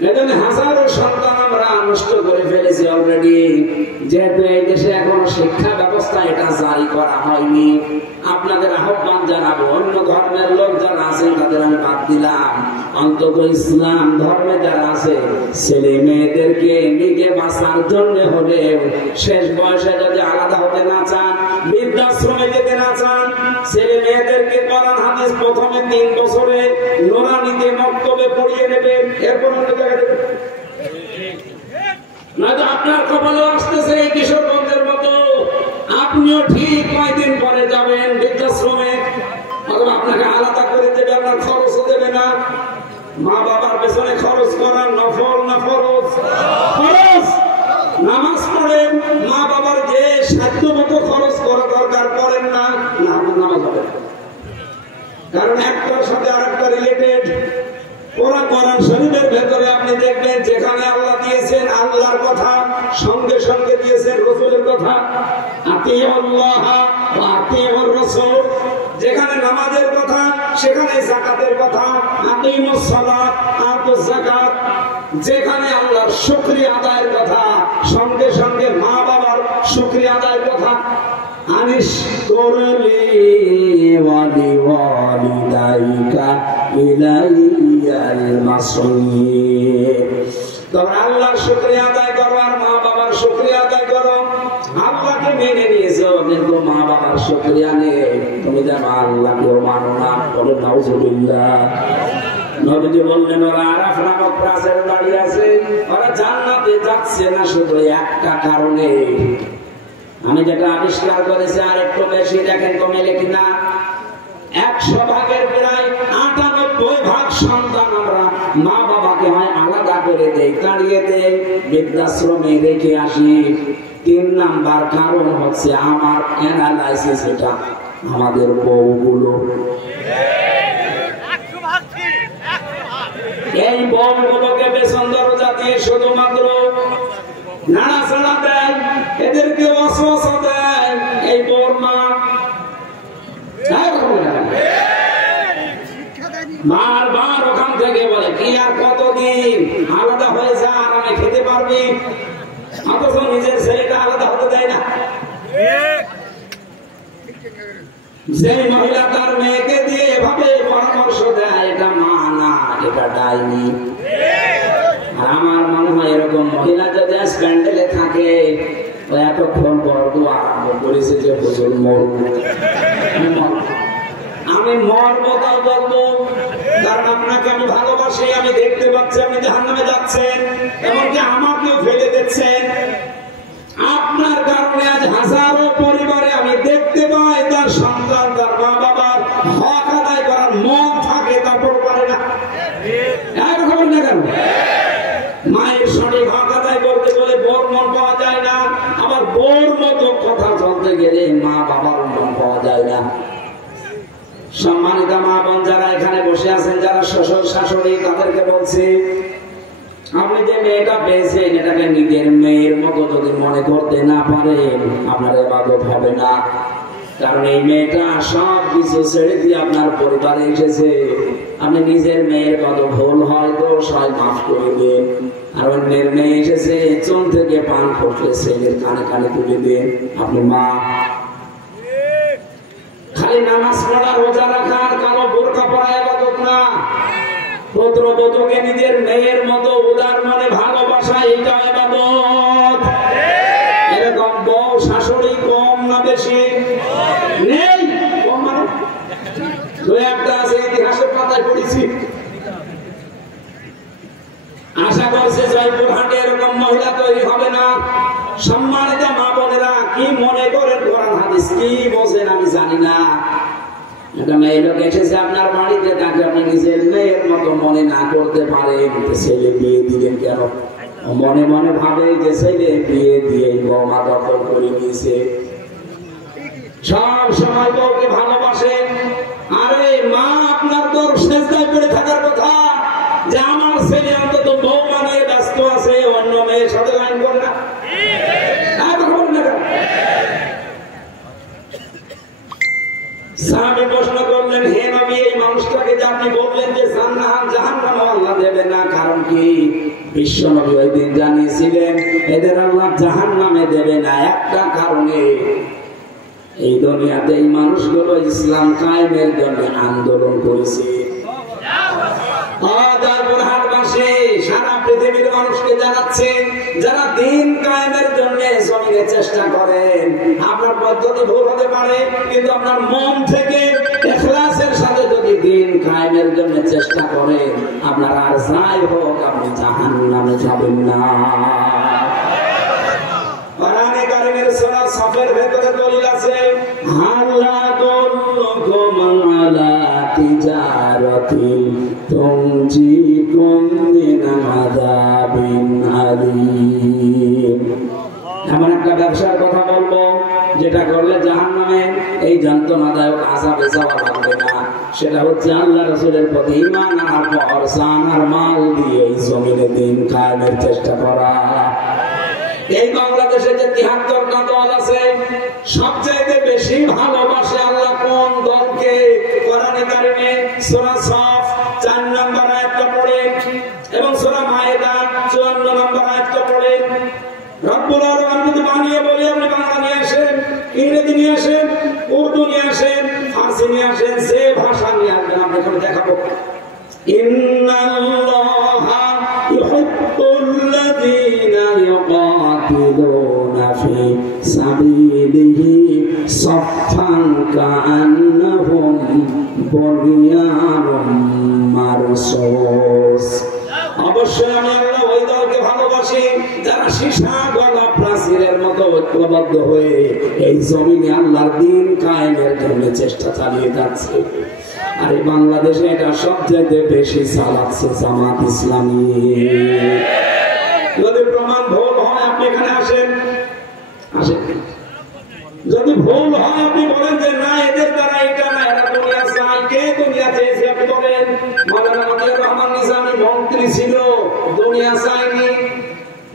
এজন্য হাজারো সন্তান আমরা নষ্ট করে ফেলেছি অলরেডি, যেহেতু এই দেশে এখনো শিক্ষা ব্যবস্থা এটা জারি করা হয়নি। আপনাদের আহ্বান জানাবো, অন্য ধর্মের লোক যারা আছেন তাদের আমি বাদ দিলাম, অন্তত ইসলাম ধর্মে যারা আছে ছেলে মেয়েদেরকে নিজে বাঁচার জন্য হলে শেষ বয়সে যদি আলাদা হতে না চান, বৃদ্ধাশ্রমে যেতে না চান, ছেলে মেয়েদেরকে কোরআন হাদিস প্রথমে 3 বছরে নুরানিতে মক্তবে পড়িয়ে নেবেন, এরপর অন্য জায়গায় দেবেন। নয়তো আপনার কপালে আসতেছে এই কিশোরগঞ্জের মতো, আপনিও ঠিক কয়েকদিন পরে যাবেন বৃদ্ধাশ্রমে, অথবা আপনাকে আলাদা করে দেবে, আপনার খরচও দেবে না। মা বাবার পেছনে খরচ করার নফল না ফরজ? খরচ। নামাজ পড়েন, মা বাবার যে সাধ্য মতো খরচ করা দরকার করেন না, আপনার নামাজ হবে, কারণ একটার সাথে আরেকটা রিলেটেড। কোরআন শরীফের ভেতরে আপনি দেখবেন যেখানে আল্লাহ দিয়েছেন আল্লাহর কথা, সঙ্গে সঙ্গে দিয়েছেন রাসূলের কথা, আতিউল্লাহ ওয়া আতিউর রাসূল। যেখানে নামাজের কথা সেখানে যাকাতের কথা, আকিমুস সালাত আতুজ যাকাত। যেখানে আল্লাহর শুকরিয়া আদায়ের কথা সঙ্গে সঙ্গে মা বাবার শুকরিয়া আদায়ের কথা, আনিস করলি ওয়ালি ওয়ালিদাইকা ইলাইয়াল মাসির। তোমরা আল্লাহর শুকরিয়া আদায় করো আর মা বাবার শুকরিয়া আদায় করো। আল্লাহকে মেনে নিয়েছো কিন্তু মা বাবার শুকরিয়া নেই, তুমি যেন আল্লাহকেও মানো না। বলো নাউজুবিল্লাহ। নবীজি বললেন ওরা আরাফ নামক প্রাচীরে দাঁড়িয়ে আছে, ওরা জান্নাতে যাচ্ছে না শুধু একটা কারণে। আমি যেটা আবিষ্কার করেছি আর একটু বেশি দেখেন তো মেলে কিনা। 100 ভাগের প্রায় 98 ভাগ সন্তান আমরা মা বাবাকে হয় আলাদা করে দেই, তাড়িয়ে দেই, বৃদ্ধাশ্রমে রেখে আসি। 3 নাম্বার কারণ হচ্ছে আমার অ্যানালাইসিস, এটা আমাদের বউগুলো। এই বউগুলোকে পেছন দরজা দিয়ে শুধুমাত্র নাড়াচাড়া দেয়, এদেরকে ওয়াসওয়াসা দেয়। এই বউর মা বারবার ওখান থেকে বলে কি আর কতদিন আলাদা হয়ে যা, আরামে খেতে পারবি, অথচ নিজের ছেলেটা আলাদা হতে দেয় না। যে মহিলা তার মেয়েকে দিয়ে এভাবে পরামর্শ দেয়, এটা মা না, এটা ডাইনি। আমার মনে হয় এরকম মহিলা যদি স্ক্যান্ডেলে থাকে এতক্ষণ বর্গ আরম্ভ করেছে যে হুজুর মরব, আমি মরবো তাও বলবো, কারণ আপনাকে আমি ভালোবাসি। আমি দেখতে পাচ্ছি আপনি জাহান্নামে যাচ্ছেন, এমনকি আমাকেও ফেলে দিচ্ছেন। আপনার কারণে আজ হাজারো পরিবারে আমি দেখতে পাই তার সন্তান তার মা বাবার হক আদায় করার মন থাকে, তারপর পারে না। খবর না কেন? মায়ের সঠিক হক আদায় করতে গেলে বোর মন পাওয়া যায় না, আবার বোর মতো কথা চলতে গেলে মা বাবার মন পাওয়া যায় না। সম্মানিত মা বোন যারা এখানে বসে আছেন, যারা শ্বশুর শাশুড়ি, তাদেরকে বলছি আপনি যে মেয়েটা পেয়েছেন এটাকে নিজের মেয়ের মতো যদি মনে করতে না পারেন আপনার ইবাদত হবে না। কারণ এই মেয়েটা সব কিছু ছেড়ে দিয়ে আপনার পরিবারে এসেছে। আপনি নিজের মেয়ের কত ভুল হয়তো সবাই মাফ করে দেন, আর অন্যের মেয়ে এসেছে চুন থেকে পান করতে ছেলের কানে কানে তুলে দেন। আপনি মা, খালি নামাজ পড়া রোজা রাখা আর কালো বোরকা পরা ইবাদত না। পুত্রবধূকে নিজের মেয়ের মতো উদার মনে ভালোবাসা, এটা ইবাদত। এরকম বউ শাশুড়ি কম না বেশি? নেই, কম মানে দুই একটা আছে, ইতিহাসের পাতায় পড়েছি। আশা করছে জয়পুরহাটে এরকম মহিলা তৈরি হবে না। সম্মানিত মা বোনেরা, কি মনে করেন কোরআন হাদিস কি বোঝেন আমি জানি না। একটা মেয়ে লোক এসেছে আপনার বাড়িতে, তাকে আপনি নিজের মেয়ের মতো মনে না করতে পারেন, ছেলে বিয়ে দিলেন কেন? মনে মনে ভাবে যে ছেলে বিয়ে দিয়ে বৌমা দখল করে নিয়েছে। সব সময় বউকে ভালোবাসে। আরে মা, আপনার তো সেজদায় পড়ে থাকার কথা যে আমার ছেলে অন্তত বৌমা নিয়ে ব্যস্ত আছে, অন্য মেয়ের সাথে লাইন করে না। সাহাবী প্রশ্ন করলেন, হে নবী, এই মানুষটাকে যে আপনি বললেন যে জাহান্নাম আল্লাহ দেবে না, কারণ কি? বিশ্ব নবী ওই দিন জানিয়েছিলেন এদের আল্লাহ জাহান্নামে দেবে না একটা কারণে, এই দুনিয়াতে এই মানুষগুলো ইসলাম কায়েমের জন্য আন্দোলন করেছে। সারা পৃথিবীর মানুষকে জানাচ্ছে, যারা দিন কায়েমের জন্য জমিনে চেষ্টা করেন, আপনার পদ্ধতি ভুল হতে পারে, কিন্তু আপনার মন থেকে ইখলাসের সাথে যদি দিন কায়েমের জন্য চেষ্টা করেন, আপনার আর যাই হোক আপনি জাহান্নামে যাবেন না। কোরআনে কারীমের সূরা সফের ভেতরে দলিল আছে, হাল্লা দুল্লুকুম আলা তিজারাতিন তুনজিকুম মিন আযাবিন আলীম। এমন একটা ব্যবসার কথা বলবো যেটা করলে জাহান্নামে এই যন্ত্রণাদায়ক আযাবে যাওয়া লাগবে না। সেটা হচ্ছে আল্লাহ রাসূলের প্রতি ঈমান আনার পর জান আর মাল দিয়ে এই জমিনে দিন কায়েমের চেষ্টা করা। এই বাংলাদেশে যে ৭৩টা দল আছে, সবচেয়ে বেশি ভালোবাসে আল্লাহ কোন দলকে? কোরআনে কারিমে সূরা সফ ৪ নম্বর আয়াতটা পড়ে এবং সূরা মায়েদা ৫৪ নম্বর আয়াতটা পড়ে রব্বুল আলামিন যদি বানিয়ে বলি আপনি বাংলা নিয়ে আসেন, ইংরেজি নিয়ে আসেন, উর্দু নিয়ে আসেন, ফার্সি নিয়ে আসেন, যে ভাষা নিয়ে আসবেন আমি এখন দেখাবো। ইন্নাল্লাহা ইউহিব্বুল্লাযীনা ইউকাতিলুনা ফি সাবিলিহি সাফফান কাআন্নাহুম বুনিয়ানুম মারসুস। অবশ্যই আমি আল্লাহ ওই দলকে ভালোবাসি যারা সীসা গলা প্রাচীরের মতো ঐক্যবদ্ধ হয়ে এই জমিনে আল্লাহর দ্বীন কায়েমের জন্য চেষ্টা চালিয়ে যাচ্ছে। আর এই বাংলাদেশে এটা সবচেয়ে বেশি চালাচ্ছে জামাত ইসলামী। যদি প্রমাণ ভুল হয় আপনি এখানে আসেন, যদি ভুল হয় আপনি বলেন যে না এদের দ্বারা এটা না, এরা দুনিয়া চায়। কে দুনিয়া চেয়েছে আপনি বলেন? মাওলানা মতিউর রহমান নিজামী মন্ত্রী ছিল, দুনিয়া চায়নি।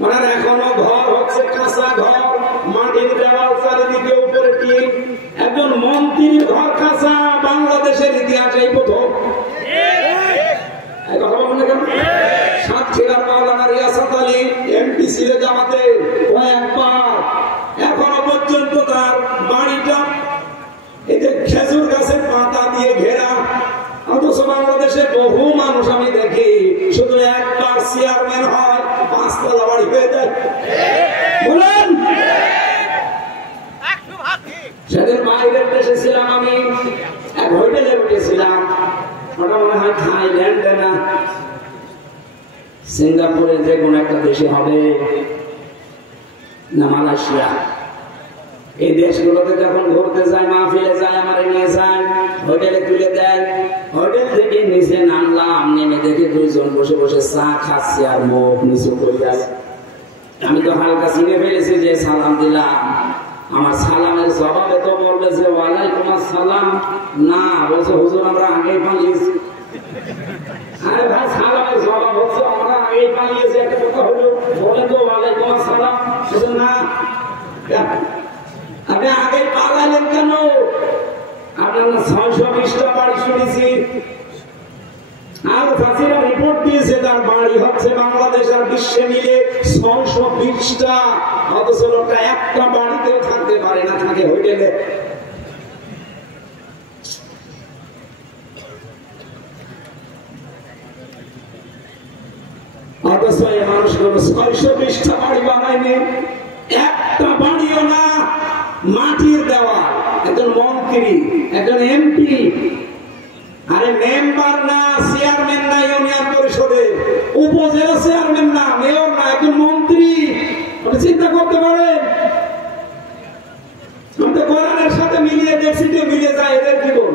ওনার এখনো ঘর হচ্ছে কাঁচা ঘর, মাটির দেওয়াল, চারিদিকে উপরে টিন। একজন মন্ত্রীর ঘর কাঁচা বাংলাদেশের ইতিহাসে প্রথম। সাতক্ষীরার মাওলানা রিয়াসাত আলী এমপি ছিল জামাতে কয়েকবার, এখনো পর্যন্ত তার বাড়িটা এই যে খেজুর গাছের পাতা দিয়ে ঘেরা। অথচ বাংলাদেশে বহু মানুষ আমি দেখি শুধু একবার চেয়ারম্যান হয় ৫ তলা বাড়ি হয়ে যায়। বলেন, সেদিন বাইরের দেশে ছিলাম আমি, এক হোটেলে উঠেছিলাম, ওটা মনে হয় থাইল্যান্ডে না সিঙ্গাপুরে, যে কোনো একটা দেশে হবে না মালয়েশিয়া। এই দেশগুলোতে যখন ঘুরতে যায়, মাহফিলে যায়, আমার নিয়ে যায়, হোটেলে তুলে দেয়। হোটেল থেকে নিচে নামলাম, নেমে দেখে দুইজন বসে বসে চা খাচ্ছে আর মুখ নিচু করে যায়। আমি তো হালকা চিনে ফেলেছি যে সালাম দিলাম। আমার সালামের জবাবে তো বলবে যে ওয়ালাইকুম আসসালাম, না বলছে হুজুর আমরা আগেই পালিয়েছি। আরে ভাই, সালামের জবাব হচ্ছে আমরা আগেই পালিয়েছি, একটা কথা হলো বলে তো ওয়ালাইকুম আসসালাম, না আপনি আগে পালালেন কেন? আপনার ৬২০টা বাড়ি শুনেছি। আর ফাঁসিরা রিপোর্ট দিয়েছে তার বাড়ি হচ্ছে বাংলাদেশ আর বিশ্বে মিলে ৬২০টা, অথচ লোকটা একটা বাড়িতেও থাকতে পারে না, থাকে হোটেলে। অথচ এই মানুষগুলো ৬২০টা বাড়ি বানায়নি, একটা বাড়িও না, মাটির দেওয়া। একজন মন্ত্রী, একজন এমপি, আরে মেম্বার না, চেয়ারম্যান না ইউনিয়ন পরিষদে, উপজেলা চেয়ারম্যান না, মেয়র না, একজন মন্ত্রী। চিন্তা করতে পারেন? কোরআনের সাথে মিলিয়ে দেখছি, মিলে যায় এদের জীবন।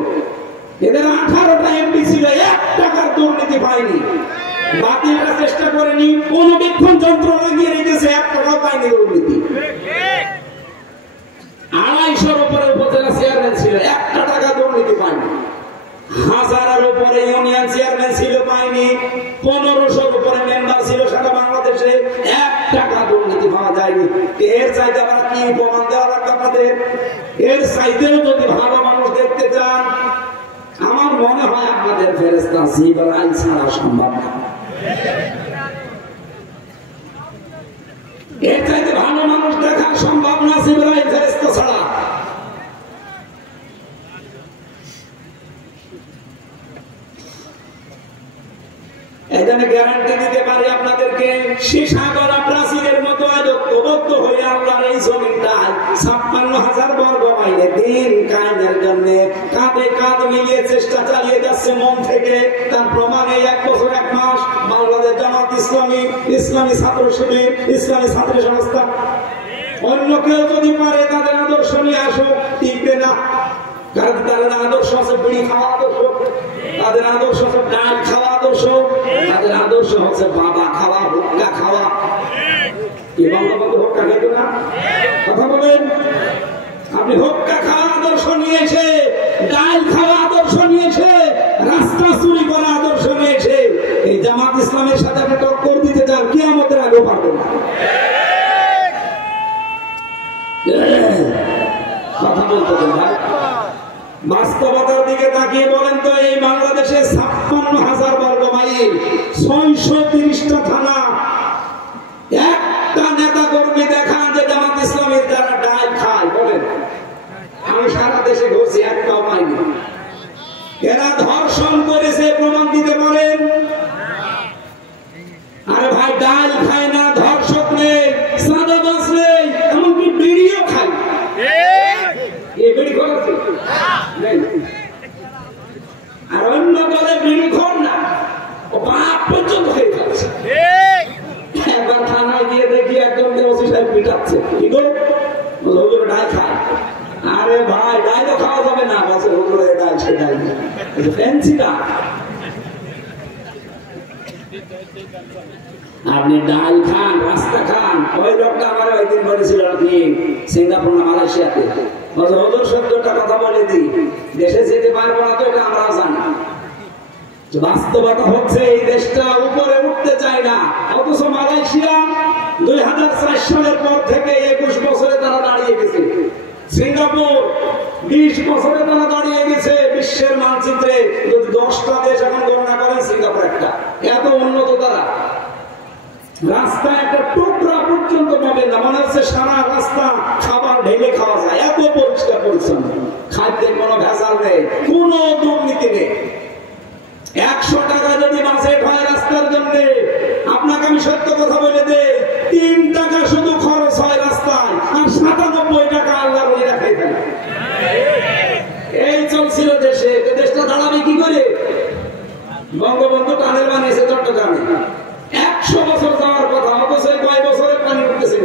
এদের 18টা এমপি ছিল, 1 টাকার দুর্নীতি পায়নি, বাতিলটা চেষ্টা করেনি, কোন বিক্ষণ যন্ত্র লাগিয়ে রেখেছে, 1 টাকাও পায়নি দুর্নীতি। ২৫০-র উপরে উপজেলা চেয়ারম্যান ছিল, 1 টাকা দুর্নীতি পায়নি। 1000-এর উপরে ইউনিয়ন চেয়ারম্যান ছিল, পায়নি। 1500-র উপরে মেম্বার ছিল সারা বাংলাদেশে, 1 টাকা দুর্নীতি পাওয়া যায়নি। এর চাইতে আবার কি প্রমাণ দেওয়া লাগবে আপনাদের? এর চাইতেও যদি ভালো মানুষ দেখতে চান, আমার মনে হয় আপনাদের ফেরেশতা জিবরাইল ছাড়া সম্ভব না। এর চাইতে ভালো মানুষ দেখা সম্ভব না জিবরাইল ফেরেশতা ছাড়া। এখানে গ্যারান্টি দিতে পারি আপনাদেরকে, সীসা গলা প্রাচীরের মতো ঐক্যবদ্ধ হয়ে আল্লাহর এই জমিনটায় ৫৬,০০০ বর্গ মাইলে দিন কায়েমের জন্য কাঁধে কাঁধ মিলিয়ে চেষ্টা চালিয়ে যাচ্ছে মন থেকে। তার প্রমাণে 1 বছর 1 মাস বাংলাদেশ জামাত ইসলামী, ইসলামী ছাত্র শিবির, ইসলামী ছাত্র সংস্থা, অন্য কেউ যদি পারে তাদের আদর্শ নিয়ে আসুক, টিকবে না। কারণ তাদের আদর্শ আছে বিড়ি খাওয়া আদর্শ, তাদের আদর্শ হচ্ছে ডাল খাওয়া আদর্শ, তাদের আদর্শ হচ্ছে বাবা খাওয়া, হুক্কা খাওয়া। কি কি বঙ্গবন্ধু হোক্কা খেত না? কথা বলেন। আপনি হোক্কা খাওয়া আদর্শ নিয়েছে, ডাল খাওয়া আদর্শ নিয়েছে, রাস্তা চুরি করা আদর্শ নিয়েছে। এই জামাত ইসলামের সাথে আপনি টক্কর দিতে চান, কিয়ামতের আগেও পারবেন না। কথা বলতে চান ভাই, বাস্তবতার দিকে তাকিয়ে বলেন তো, এই বাংলাদেশে 56,000 বর্গ মাইল, 630টা থানা, একটা নেতা কর্মী দেখান যে জামাত ইসলামের যারা ডাল খায়, বলেন। আমি সারা দেশে ঘুরছি, একটাও পাইনি। এরা ধর্ষণ করেছে, প্রমাণ দিতে পারেন? আরে ভাই, ডাল খায় না, ধর্ষক নেই, সাদাবাজ নেই, এমনকি বিড়িও খায়। এই বিড়ি করেছে আর অন্য দলে বিড়ি খোর না, ও বাপ পর্যন্ত হয়ে যাচ্ছে। একবার থানায় গিয়ে দেখি একজনকে ওসি সাহেব পিটাচ্ছে, কি গো, হুজুর ডাল খায়। আরে ভাই, ডাইলও খাওয়া যাবে না, বলছে হুজুরে ডাল, সে ডাল ফ্যান্সি ডাল। আপনি ডাল খান, রাস্তা খান। ওই লোকটা আমার ওই দিন বলেছিল আপনি সিঙ্গাপুর না মালয়েশিয়াতে, বলছে হুজুর সত্যটা কথা বলে দিই, দেশে যেতে পারবো না, তো এটা আমরাও জানি। বাস্তবতা হচ্ছে এই দেশটা উপরে উঠতে চায় না, অথচ মালয়েশিয়া 2004 সালের পর থেকে 21 বছরে তারা দাঁড়িয়ে গেছে। সিঙ্গাপুর 20 বছরে তারা দাঁড়িয়ে গেছে বিশ্বের মানচিত্রে। যদি 10টা দেশ এখন গণনা করেন, সিঙ্গাপুর একটা। এত উন্নত তারা, রাস্তায় একটা টুকরা পর্যন্ত পাবেন না, মনে হচ্ছে সারা রাস্তা খাবার ঢেলে খাওয়া যায়, এত পরিষ্কার পরিচ্ছন্ন। খাদ্যে কোনো ভেজাল নেই, কোনো দুর্নীতি নেই। 100 টাকা যদি বাজেট হয় রাস্তার জন্য, আপনাকে আমি সত্য কথা বলে দেই, 3 টাকা শুধু খরচ হয় রাস্তায়, আর 97 টাকা আল্লাহ বলে রাখাই ফেলে। এই চলছিল দেশে। দেশটা দাঁড়াবে কি করে? বঙ্গবন্ধু টানেল বানিয়েছে চট্টগ্রামে, 100 বছর যাওয়ার কথা, অথচ কয় বছরে পানি উঠতেছে।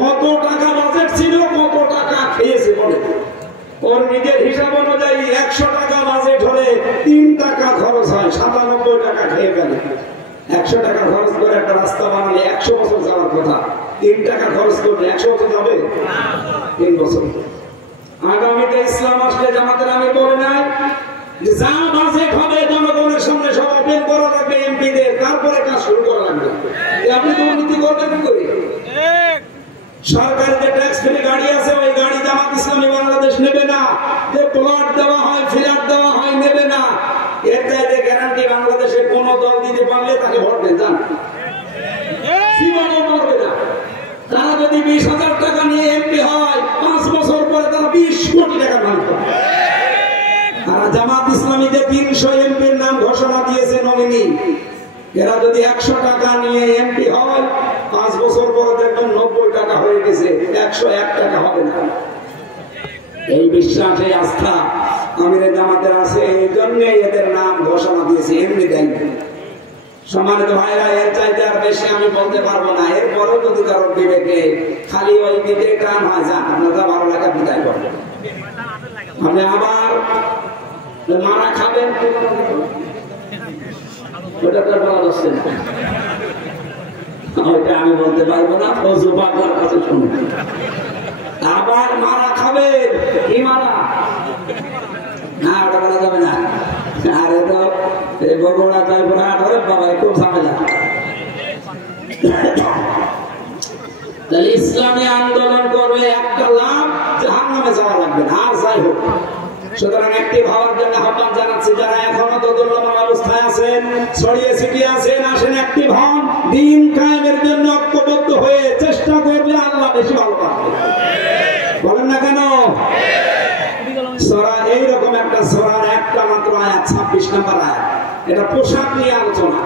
কত টাকা বাজেট ছিল, কত টাকা খেয়েছে বলে। ওর নিজের হিসাব অনুযায়ী 100 টাকা বাজেট হলে 3 টাকা খরচ হয়, 97 টাকা খেয়ে ফেলে। 100 টাকা খরচ করে একটা রাস্তা বানালে 100 বছর যাওয়ার কথা, 3 টাকা খরচ করলে 100 বছর যাবে? 3 বছর। আগামীতে ইসলাম আসলে জামাতের আমি বলে নাই যে যা বাজেট হবে জনগণের সামনে সব ওপেন করা লাগবে, এমপিদের, তারপরে কাজ শুরু করা লাগবে। আপনি দুর্নীতি করবেন কি করে? সরকারের যে ট্যাক্স ফ্রি গাড়ি আছে, ওই গাড়ি জামাত ইসলামী বাংলাদেশ নেবে না। যে প্লট দেওয়া হয়, ফ্ল্যাট দেওয়া হয়, নেবে না। এর চাইতে গ্যারান্টি বাংলাদেশে কোন দল দিতে পারলে তাকে ভোট দেন, জান জীবনেও পারবে না। তারা যদি 20,000 টাকা নিয়ে এমপি হয়, 5 বছর পরে তারা 20 কোটি টাকা দান করে। তারা জামাত ইসলামী যে 300 এমপির নাম ঘোষণা দিয়েছে নমিনি, এরা যদি 100 টাকা নিয়ে এমপি হয়, 5 বছর পরে দেখবেন 90 টাকা হয়ে গেছে, 101 টাকা হবে না। এই বিশ্বাস, এই আস্থা আমিরে জামাতের আছে, এই জন্য এদের নাম ঘোষণা দিয়েছে, এমনি দেন। সম্মানিত ভাইরা, এর চাইতে আর বেশি আমি বলতে পারবো না। এরপরেও যদি কারোর বিবেকে খালি ওই দিকে টান হয়, যান আপনারা ভালো লাগা বিদায় করবেন। আপনি আবার মারা খাবেন, ওটা তো বলা যাচ্ছে না, ওইটা আমি বলতে পারবো না। ফজু বাবার কাছে শুনুন। আবার মারা খাবেন, কি মারা? না, ওটা বলা যাবে না। আরে তো বগুড়া জয়পুরা ধরে বাবা খুব ঝামেলা। ইসলামী আন্দোলন করবে, একটা লাভ, জাহান্নামে যাওয়া লাগবে না, আর যাই হোক। সুতরাং একটি ভাবার জন্য আহ্বান জানাচ্ছি, যারা এখনো দোদুল্যমান অবস্থায় আছেন, ছড়িয়ে ছিটিয়ে আছেন, আসেন একটি ভান, দিন কায়েমের জন্য ঐক্যবদ্ধ হয়ে চেষ্টা করলে আল্লাহ বেশি ভালো পাবে। বলেন না কেন? সূরা, এইরকম একটা সূরার একটা মাত্র আয়াত, 26 নম্বর আয়াত, এটা পোশাক নিয়ে আলোচনা।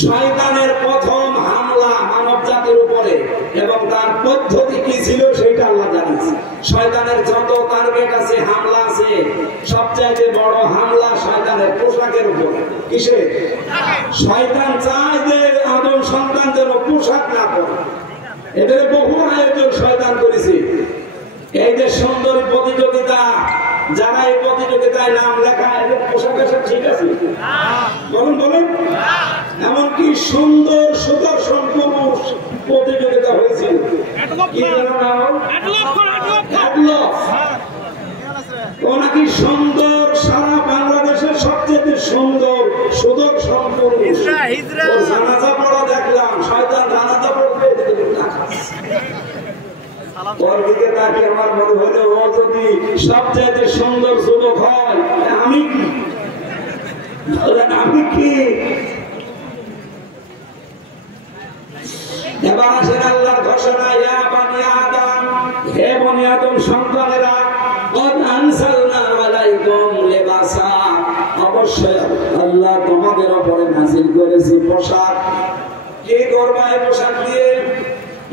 শয়তানের প্রথম হামলা মানব জাতির উপরে এবং তার পদ্ধতি কি ছিল সেটা আল্লাহ জানিয়েছে। শয়তানের যত টার্গেট আছে, হামলা আছে, সবচাইতে বড় হামলা শয়তানের পোশাকের উপরে। কিসে? শয়তান চায় যে আদম সন্তান যেন পোশাক না পরে। এদের বহু আয়োজন শয়তান করেছে। এই যে সুন্দর প্রতিযোগিতা, যারা এই প্রতিযোগিতায় নাম লেখা, এদের পোশাক আশাক ঠিক আছে? বলুন বলুন। এমনকি সুন্দর সুদর্শন পুরুষ ও নাকি সুন্দর, সারা বাংলাদেশের সবচেয়ে সুন্দর সুদক সম্পূর্ণ জানাজা পড়া দেখলাম, শয়তান জানাজা পড়বে ওর দিকে তাকে আমার মনে হলো ও যদি সবচেয়ে সুন্দর যুবক হয় আমি কি আমি কি? এবার আসেন আল্লাহর ঘোষণা, ইয়া বানি আদম, হে বনি আদম সন্তানেরা, কদ আনসালনা আলাইকুম লিবাসা, অবশ্যই আল্লাহ তোমাদের উপরে নাযিল করেছি পোশাক। কি করবা এই পোশাক দিয়ে?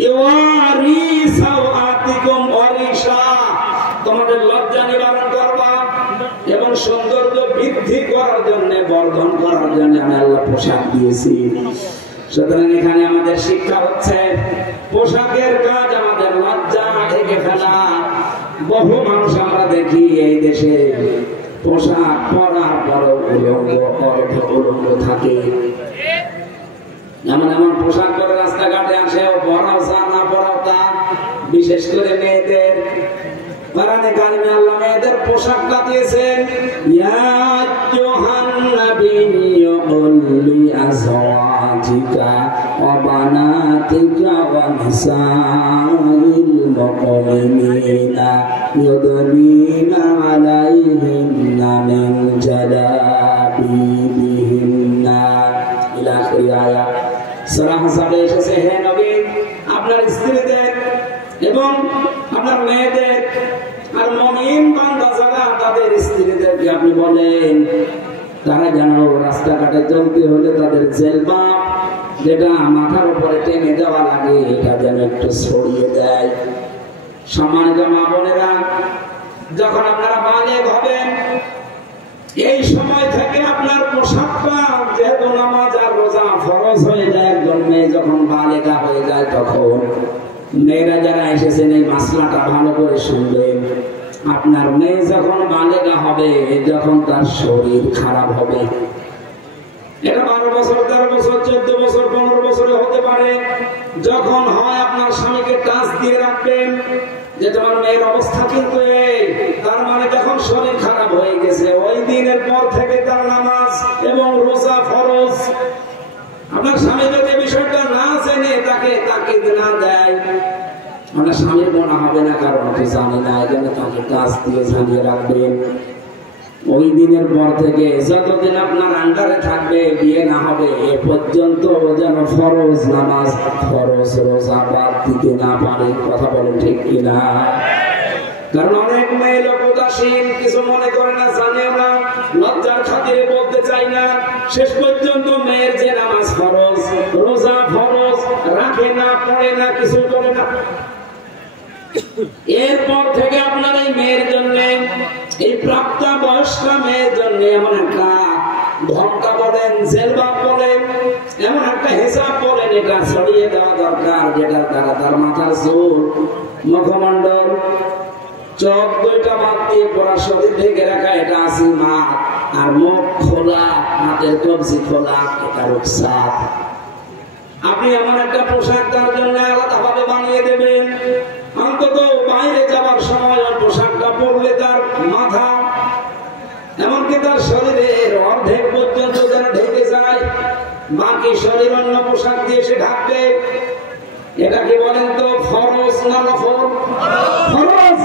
ইওয়ারি সাওআতিকুম ওয়ারিশা, তোমাদের লজ্জা নিবারণ করবা এবং সৌন্দর্য বৃদ্ধি করার জন্য, বর্ধন করার জন্য আমি আল্লাহ পোশাক দিয়েছি। সুতরাং এখানে আমাদের শিক্ষা হচ্ছে পোশাকের কাজ আমাদের লজ্জা ঢেকে ফেলা। বহু মানুষ আমরা দেখি এই দেশে পোশাক পরার পর উলঙ্গ, অর্ধ উলঙ্গ থাকে। এমন এমন পোশাক পরে রাস্তাঘাটে আসে, পরাও চা না পরাও তা। বিশেষ করে মেয়েদের কোরআনে কারিমে আল্লাহ মেয়েদের পোশাকটা দিয়েছেন, ইয়া আইয়ুহান নাবিয়্যু কুল লিআজওয়াজিকা ওয়া বানাতিকা ওয়া নিসাইল মুমিনিনা ইউদনিনা আলাইহিন্না মিন জালাবিবিহিন্না ইলা আখির আয়াত। সূরা হাসাবে এসেছে, হে নবী আপনার স্ত্রীদের এবং আপনার মেয়েদের আর মুমিন বান্দা যারা তাদের স্ত্রীদেরকে আপনি বলেন তারা যেন রাস্তাঘাটে চলতে হলে তাদের জেলবাব যেটা মাথার উপরে টেনে দেওয়া লাগে এটা যেন একটু ছড়িয়ে দেয়। সম্মানিত মা বোনেরা, যখন আপনারা বালেগ হবেন এই সময় থেকে আপনার পোশাকটা, যেহেতু নামাজ আর রোজা ফরজ হয়ে যায়, একজন মেয়ে যখন বালেগা হয়ে যায় তখন মেয়েরা যারা এসেছেন এই মাসলাটা ভালো করে শুনবেন। আপনার মেয়ে যখন বালেগা হবে, যখন তার শরীর খারাপ হবে, এটা 12 বছর, 13 বছর, 14 বছর, 15 বছরে হতে পারে, যখন হয় আপনার স্বামীকে টাচ দিয়ে রাখবেন যে তোমার মেয়ের অবস্থা কিন্তু এই, তার মানে যখন শরীর খারাপ হয়ে গেছে ওই দিনের পর থেকে তার নামাজ এবং রোজা ফরজ। আপনার স্বামী যদি বিষয়টা না জেনে তাকে তাকিদ না দেয়, আপনার স্বামীর মনে হবে না, কারণ আপনি জানি না, এখানে তাকে কাজ দিয়ে জানিয়ে রাখবেন। ওই দিনের পর থেকে যতদিন আপনার আন্ডারে থাকবে, বিয়ে না হবে এ পর্যন্ত যেন ফরজ নামাজ, ফরজ রোজা বাদ দিতে না পারে। কথা বলেন ঠিক কিনা? কারণ অনেক মেয়ে লোক উদাসীন, কিছু মনে করে না, জানে না, লজ্জার খাতিরে বলতে চাই না, শেষ পর্যন্ত মেয়ের যে নামাজ ফরজ, রোজা ফরজ, রাখে না, পড়ে না, কিছু করে না। এরপর থেকে আপনার এই মেয়ের জন্য, এই প্রাপ্তা বয়স্ক মেয়ের জন্য এমন একটা ঘন্টা বলেন, জেলবাব বলেন, এমন একটা হিসাব বলেন, এটা ছড়িয়ে দেওয়া দরকার, যেটার দ্বারা তার মাথার চুল, মুখমন্ডল, চোখ দুইটা বাদ দিয়ে পড়া শরীর ঢেকে রাখা, এটা আসি মা, আর মুখ খোলা, হাতের কবজি খোলা, এটা রুকসাত। আপনি এমন একটা পোশাক তার জন্য আলাদা ভাবে বানিয়ে দেবেন, অন্তত বাইরে যাওয়ার সময় ওই পোশাকটা পরলে তার মাথা এমনকি তার শরীরের অর্ধেক পর্যন্ত যেন ঢেকে যায়, বাকি শরীর অন্য পোশাক দিয়ে সে ঢাকবে। এটা কি বলেন তো ফরজ না নফল? ফরজ।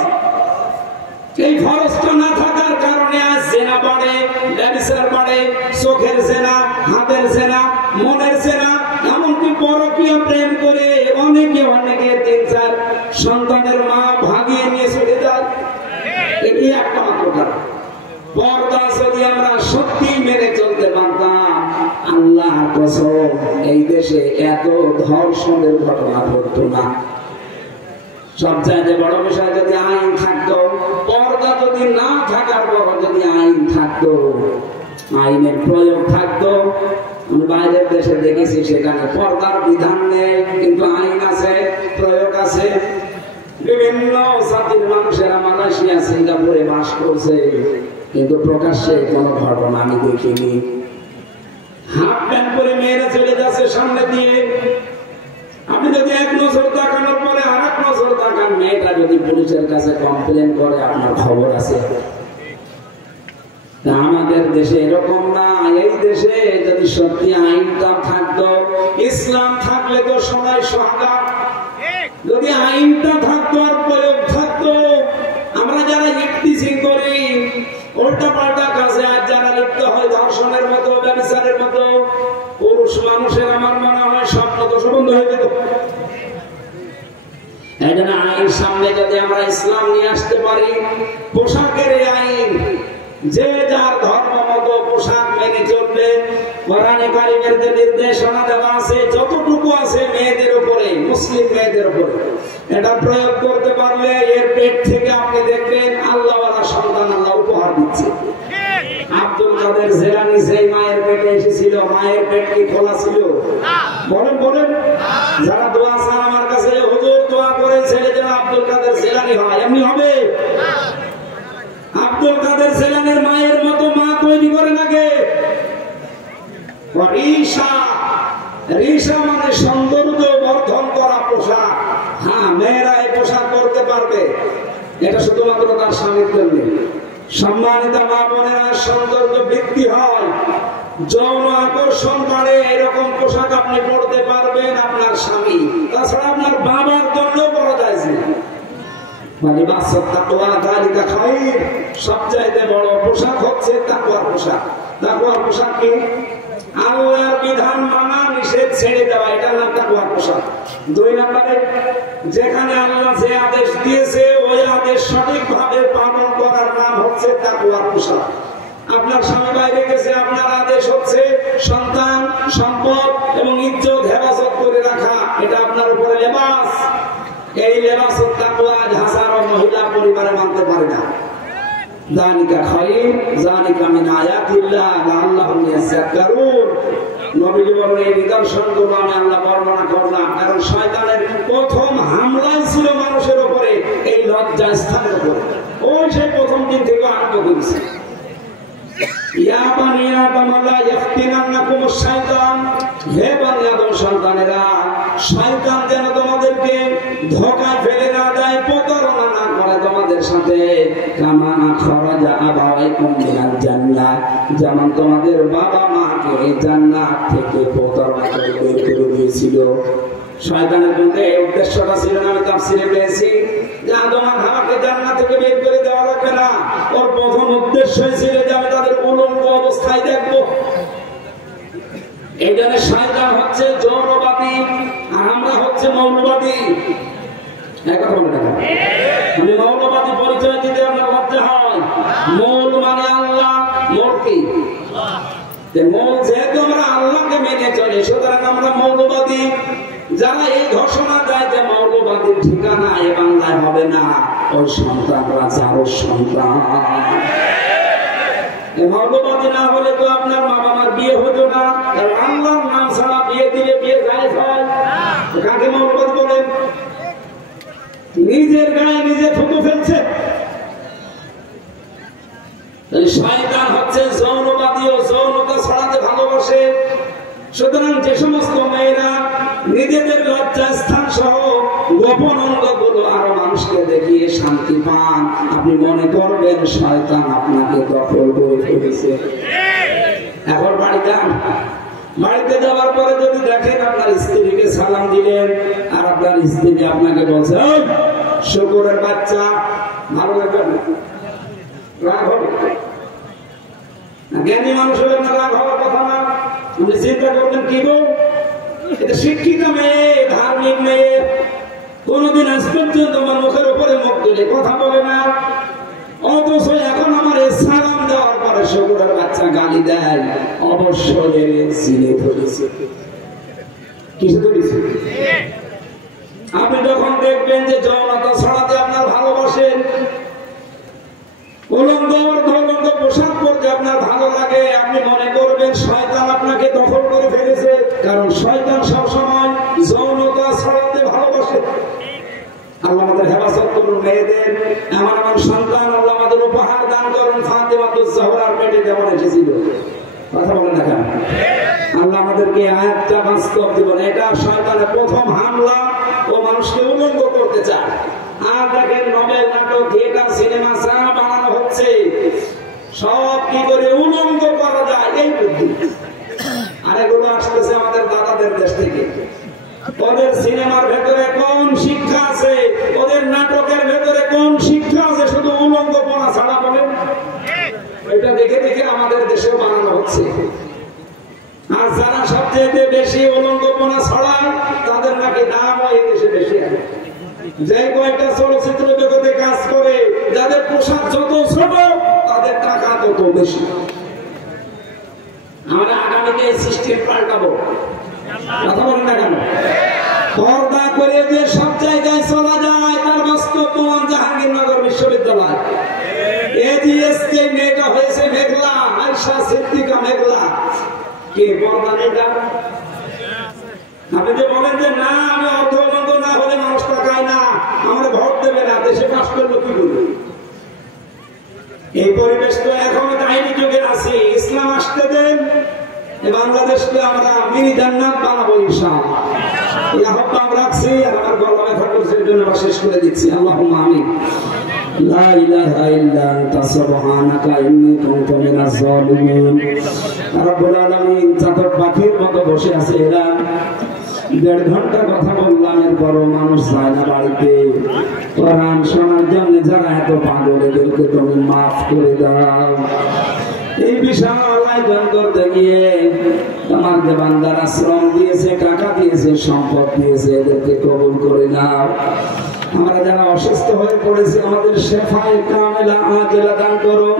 এই ফরজটা না থাকার কারণে আজ জেনা বাড়ে, ব্যভিচার বাড়ে, চোখের জেনা, হাতের জেনা, মনের জেনা, এমনকি পরকীয় প্রেম করে অনেকে 3-4 সন্তানের মা ভাগিয়ে নিয়ে চলে যায়। এই একটা মাত্র কারণ। পর্দা যদি আমরা সত্যি মেনে চলতে পারতাম, আল্লাহর কসম এই দেশে এত ধর্ষণের ঘটনা ঘটতো না। সবচাইতে বড় বিষয় যদি আইন থাকতো, পর্দা যদি না থাকার পর যদি আইন থাকতো, আইনের প্রয়োগ থাকতো। আমি বাইরের দেশে দেখেছি সেখানে পর্দার বিধান নেই, কিন্তু আইন আছে, প্রয়োগ আছে। বিভিন্ন জাতির মানুষেরা মালয়েশিয়া, সিঙ্গাপুরে বাস করছে, কিন্তু প্রকাশ্যে কোনো ঘটনা আমি দেখিনি। হাফ প্যান্ট পরে মেয়েরা চলে যাচ্ছে সামনে দিয়ে, আপনি যদি এক নজর তাকানোর পরে আর এক নজর পুলিশের কাছে কমপ্লেন করে আপনার খবর আছে। আমাদের দেশে এরকম না। এই দেশে যদি সত্যি আইনটা থাকতো, ইসলাম থাকলে তো সবাই সোহাগা। যদি আইনটা থাকতো আর প্রয়োগ থাকতো, আমরা যারা ইফতিজিং করি উল্টা পাল্টা কাজে আর যারা লিপ্ত হয় ধর্ষণের মতো, ব্যভিচারের মতো, পুরুষ মানুষের আমার মনে হয় স্বপ্ন তো বন্ধ হয়ে যেত। এই জন্য আইন সামনে যদি আমরা ইসলাম নিয়ে আসতে পারি, পোশাকের এই আইন, যে যার ধর্ম মতো পোশাক মেনে চলবে। কোরআনে কারিমের যে নির্দেশনা দেওয়া আছে, যতটুকু আছে মেয়েদের উপরে, মুসলিম মেয়েদের উপরে, এটা প্রয়োগ করতে পারলে এর পেট থেকে আপনি দেখবেন আল্লাহওয়ালা সন্তান আল্লাহ উপহার দিচ্ছে। আব্দুল কাদের জিলানী যেই মায়ের পেটে এসেছিল, মায়ের পেট কি খোলা ছিল? বলেন বলেন। যারা দোয়া চান আমার কাছে, হুজুর দোয়া করেন ছেলে যেন আব্দুল কাদের জিলানী হয়, এমনি হবে? আব্দুল কাদের জিলানীর মায়ের মতো মা তৈরি করে নাকি? রিশা, রিশা মানে সৌন্দর্য বর্ধন করা পোশাক। হ্যাঁ, মেয়েরা এই পোশাক করতে পারবে, এটা শুধুমাত্র তার স্বামীর জন্য। সম্মানিতা মা বোনেরা, সৌন্দর্য বৃদ্ধি হয়, যৌন আকর্ষণ বাড়ে, এরকম পোশাক আপনি পড়তে পারবেন আপনার স্বামী, তাছাড়া আপনার বাবার জন্য পড়া যায়। মানে সবচাইতে বড় পোশাক হচ্ছে তাকওয়ার পোশাক। তাকওয়ার পোশাক কি? আল্লাহর বিধান মানা, নিষেধ ছেড়ে দেওয়া, এটার নাম তাকওয়ার পোশাক। 2 নম্বরে, যেখানে আল্লাহ যে আদেশ দিয়েছে ওই আদেশ সঠিকভাবে পালন করার নাম হচ্ছে তাকওয়ার পোশাক। আপনার স্বামী বাইরে গেছে, আপনার আদেশ হচ্ছে সন্তান, সম্পদ এবং ইজ্জত হেফাজত করে রাখা, এটা আপনার উপরে লেবাস। এই লেবাস তাকওয়া হাজারো মহিলা পরিবারে মানতে পারে না। যালিকা খায়র, যালিকা মিন আয়াতিল্লাহ লাআল্লাহুম ইয়াযাক্কারুন। নবীজি বলেন, এই নিদর্শনগুলো আমি আল্লাহ বর্ণনা করলাম কারণ শয়তানের প্রথম হামলাই ছিল মানুষের উপরে, এই লজ্জা স্থানের উপরে। ওই সেই প্রথম দিন থেকে আরম্ভ করেছে। ইয়া বানি আদম লা ইয়াফতিনান্নাকুমুশ শাইতান, হে বনি আদম সন্তানেরা, শয়তান যেন তোমাদেরকে ধোঁকায় ফেলে না দেয়, প্রতারণা না করে তোমাদের সাথে। কামা খরাজা আবাওয়াইকুম মিনাল জান্নাহ, যেমন তোমাদের বাবা মাকে জান্নাত থেকে প্রতারণা করে বের করে দিয়েছিল। শয়তানের মধ্যে এই উদ্দেশ্যটা ছিল না, আমি তাফসীরে পেয়েছি যে আদম আর হাওয়াকে জান্নাত থেকে বের করে দেওয়া লাগবে না। ওর প্রথম উদ্দেশ্য ছিল যে আমি তাদের উলঙ্গ অবস্থায় দেখবো। এই জন্য শয়তান হচ্ছে যৌনবাদী আর আমরা হচ্ছে মৌলবাদী। একথা বলে না, আমি মৌলবাদী পরিচয় দিতে আমরা লজ্জা হয়। মৌল মানে আল্লাহ, মৌল কি? মৌল যেহেতু আমরা আল্লাহকে মেনে চলি, সুতরাং আমরা মৌলবাদী। যারা এই ঘোষণা দেয় যে মৌলবাদীর ঠিকানা এ বাংলায় হবে না, ওই সন্তানরা যারও সন্তান। মৌলবাদী না হলে তো আপনার মা বাবার বিয়ে হতো না। আল্লাহর নাম ছাড়া বিয়ে দিলে বিয়ে জায়েজ হয়। কাকে মৌলবাদী বলেন? নিজের গায়ে নিজে থুতু ফেলছে। শয়তান হচ্ছে যৌনবাদী ও যৌনতা ছড়াতে ভালোবাসে। সুতরাং যে সমস্ত মেয়েরা নিজেদের লজ্জা স্থান সহ গোপন অঙ্গগুলো আরো মানুষকে দেখিয়ে শান্তি পান, আপনি মনে করবেন শয়তান আপনাকে দখল করে ফেলেছে। এখন বাড়িতে যাওয়ার পরে যদি দেখেন আপনার স্ত্রীকে সালাম দিলেন আর আপনার স্ত্রী আপনাকে বলছে শুকরের বাচ্চা, ভালো লাগবে না? রাগ হবে। জ্ঞানী মানুষ হলে না রাগ হওয়ার কথা না। আপনি চিন্তা করবেন কি গো, এটা শিক্ষিত মেয়ে, ধার্মিক মেয়ে, কোনদিন আজ পর্যন্ত আমার মুখের উপরে মুখ তুলে কথা বলে না, অথচ এখন আমার সালাম দেওয়ার পরে শুকরের বাচ্চা গালি দেয়। অবশ্যই চিনে ধরেছে। কিছু ধরেছে? আপনি যখন দেখবেন যে যৌনতা ছড়াতে আপনার ভালোবাসেন, উলঙ্গ পোশাক পরতে আপনার ভালো লাগে, আপনি মনে করবেন শয়তান আপনাকে দখল করে ফেলেছে। কারণ শয়তান সবসময় যৌনতা ছড়াতে ভালোবাসে। আল্লাহ আমাদের হেফাজত করুন, মেয়েদের এমন এমন সন্তান আল্লাহ আমাদের উপহার দান করুন। ফাতেমাতুজ জাহরার পেটে যেমন এসেছিল, কথা বলে না কেন? আল্লাহ আমাদেরকে আয়াতটা বাস্তব জীবন। এটা শয়তানের প্রথম হামলা, ও মানুষকে উলঙ্গ করতে চায়। দেখেন নোবেল নাটক, থিয়েটার, সিনেমা যা বানানো হচ্ছে সব কি করে উলঙ্গ করা যায় এই বুদ্ধি। আর এগুলো আসতেছে আমাদের দাদাদের দেশ থেকে। ওদের সিনেমার ভেতরে কোন শিক্ষা আছে, ওদের নাটকের ভেতরে কোন শিক্ষা আছে? শুধু উলঙ্গপনা ছাড়া বলেন। এটা দেখে দেখে আমাদের দেশেও বানানো হচ্ছে। আর যারা সবচেয়ে বেশি উলঙ্গপনা ছড়ায় তাদের নাকি দাম এই দেশে বেশি আছে। যে কয়েকটা চলচ্চিত্র জগতে কাজ করে, যাদের পোশাক যত ছোট তাদের টাকা তত বেশি। আমরা আগামীতে এই সিস্টেম পাল্টাবো, কথা বলেন না কেন? পর্দা করে যে সব জায়গায় চলা যায় তার বাস্তব প্রমাণ জাহাঙ্গীরনগর বিশ্ববিদ্যালয়। এজিএসকে মেয়েটা হয়েছে মেঘলা, আয়শা সিদ্দিকা মেঘলা। কে পর্দা নেই? আপনি যে বলেন যে না আমি অর্থবন্ধ না হলে মানুষ টাকায় না, আমরা ভোট দেবে না, দেশে পাশ করলো কি করবে? এই পরিবেশ তো এখন ডাইনি যুগে আছে। ইসলাম আসতে দেন, বাংলাদেশকে আমরা মিনি জান্নাত বানাবো ইনশাআল্লাহ। এই আহ্বান রাখছি। আমার গলা ব্যথা করছে, এই জন্য শেষ করে দিচ্ছি। আল্লাহুম্মা আমিন। লা ইলাহা ইল্লা আনতা সুবহানাকা ইন্নী কুনতু মিনাজ জালিমিন। রব্বুল আলামিন চাতক পাখির মতো বসে আছে এরা। 1.5 ঘন্টা কথা বললাম, এরপরও মানুষ যায় না বাড়িতে। কোরআন শোনার জন্য যারা এত পাগল, এদেরকে তুমি মাফ করে দাও। এই বিশাল আয়োজন করতে গিয়ে তোমার যে বান্দারা শ্রম দিয়েছে, টাকা দিয়েছে, সম্পদ দিয়েছে, এদেরকে কবুল করে নাও। আমরা যারা অসুস্থ হয়ে পড়েছি আমাদের শেফায়ে কামেলা আজেলা দান করো।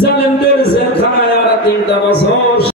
জালেমদের জেলখানায় আমরা 3টা বছর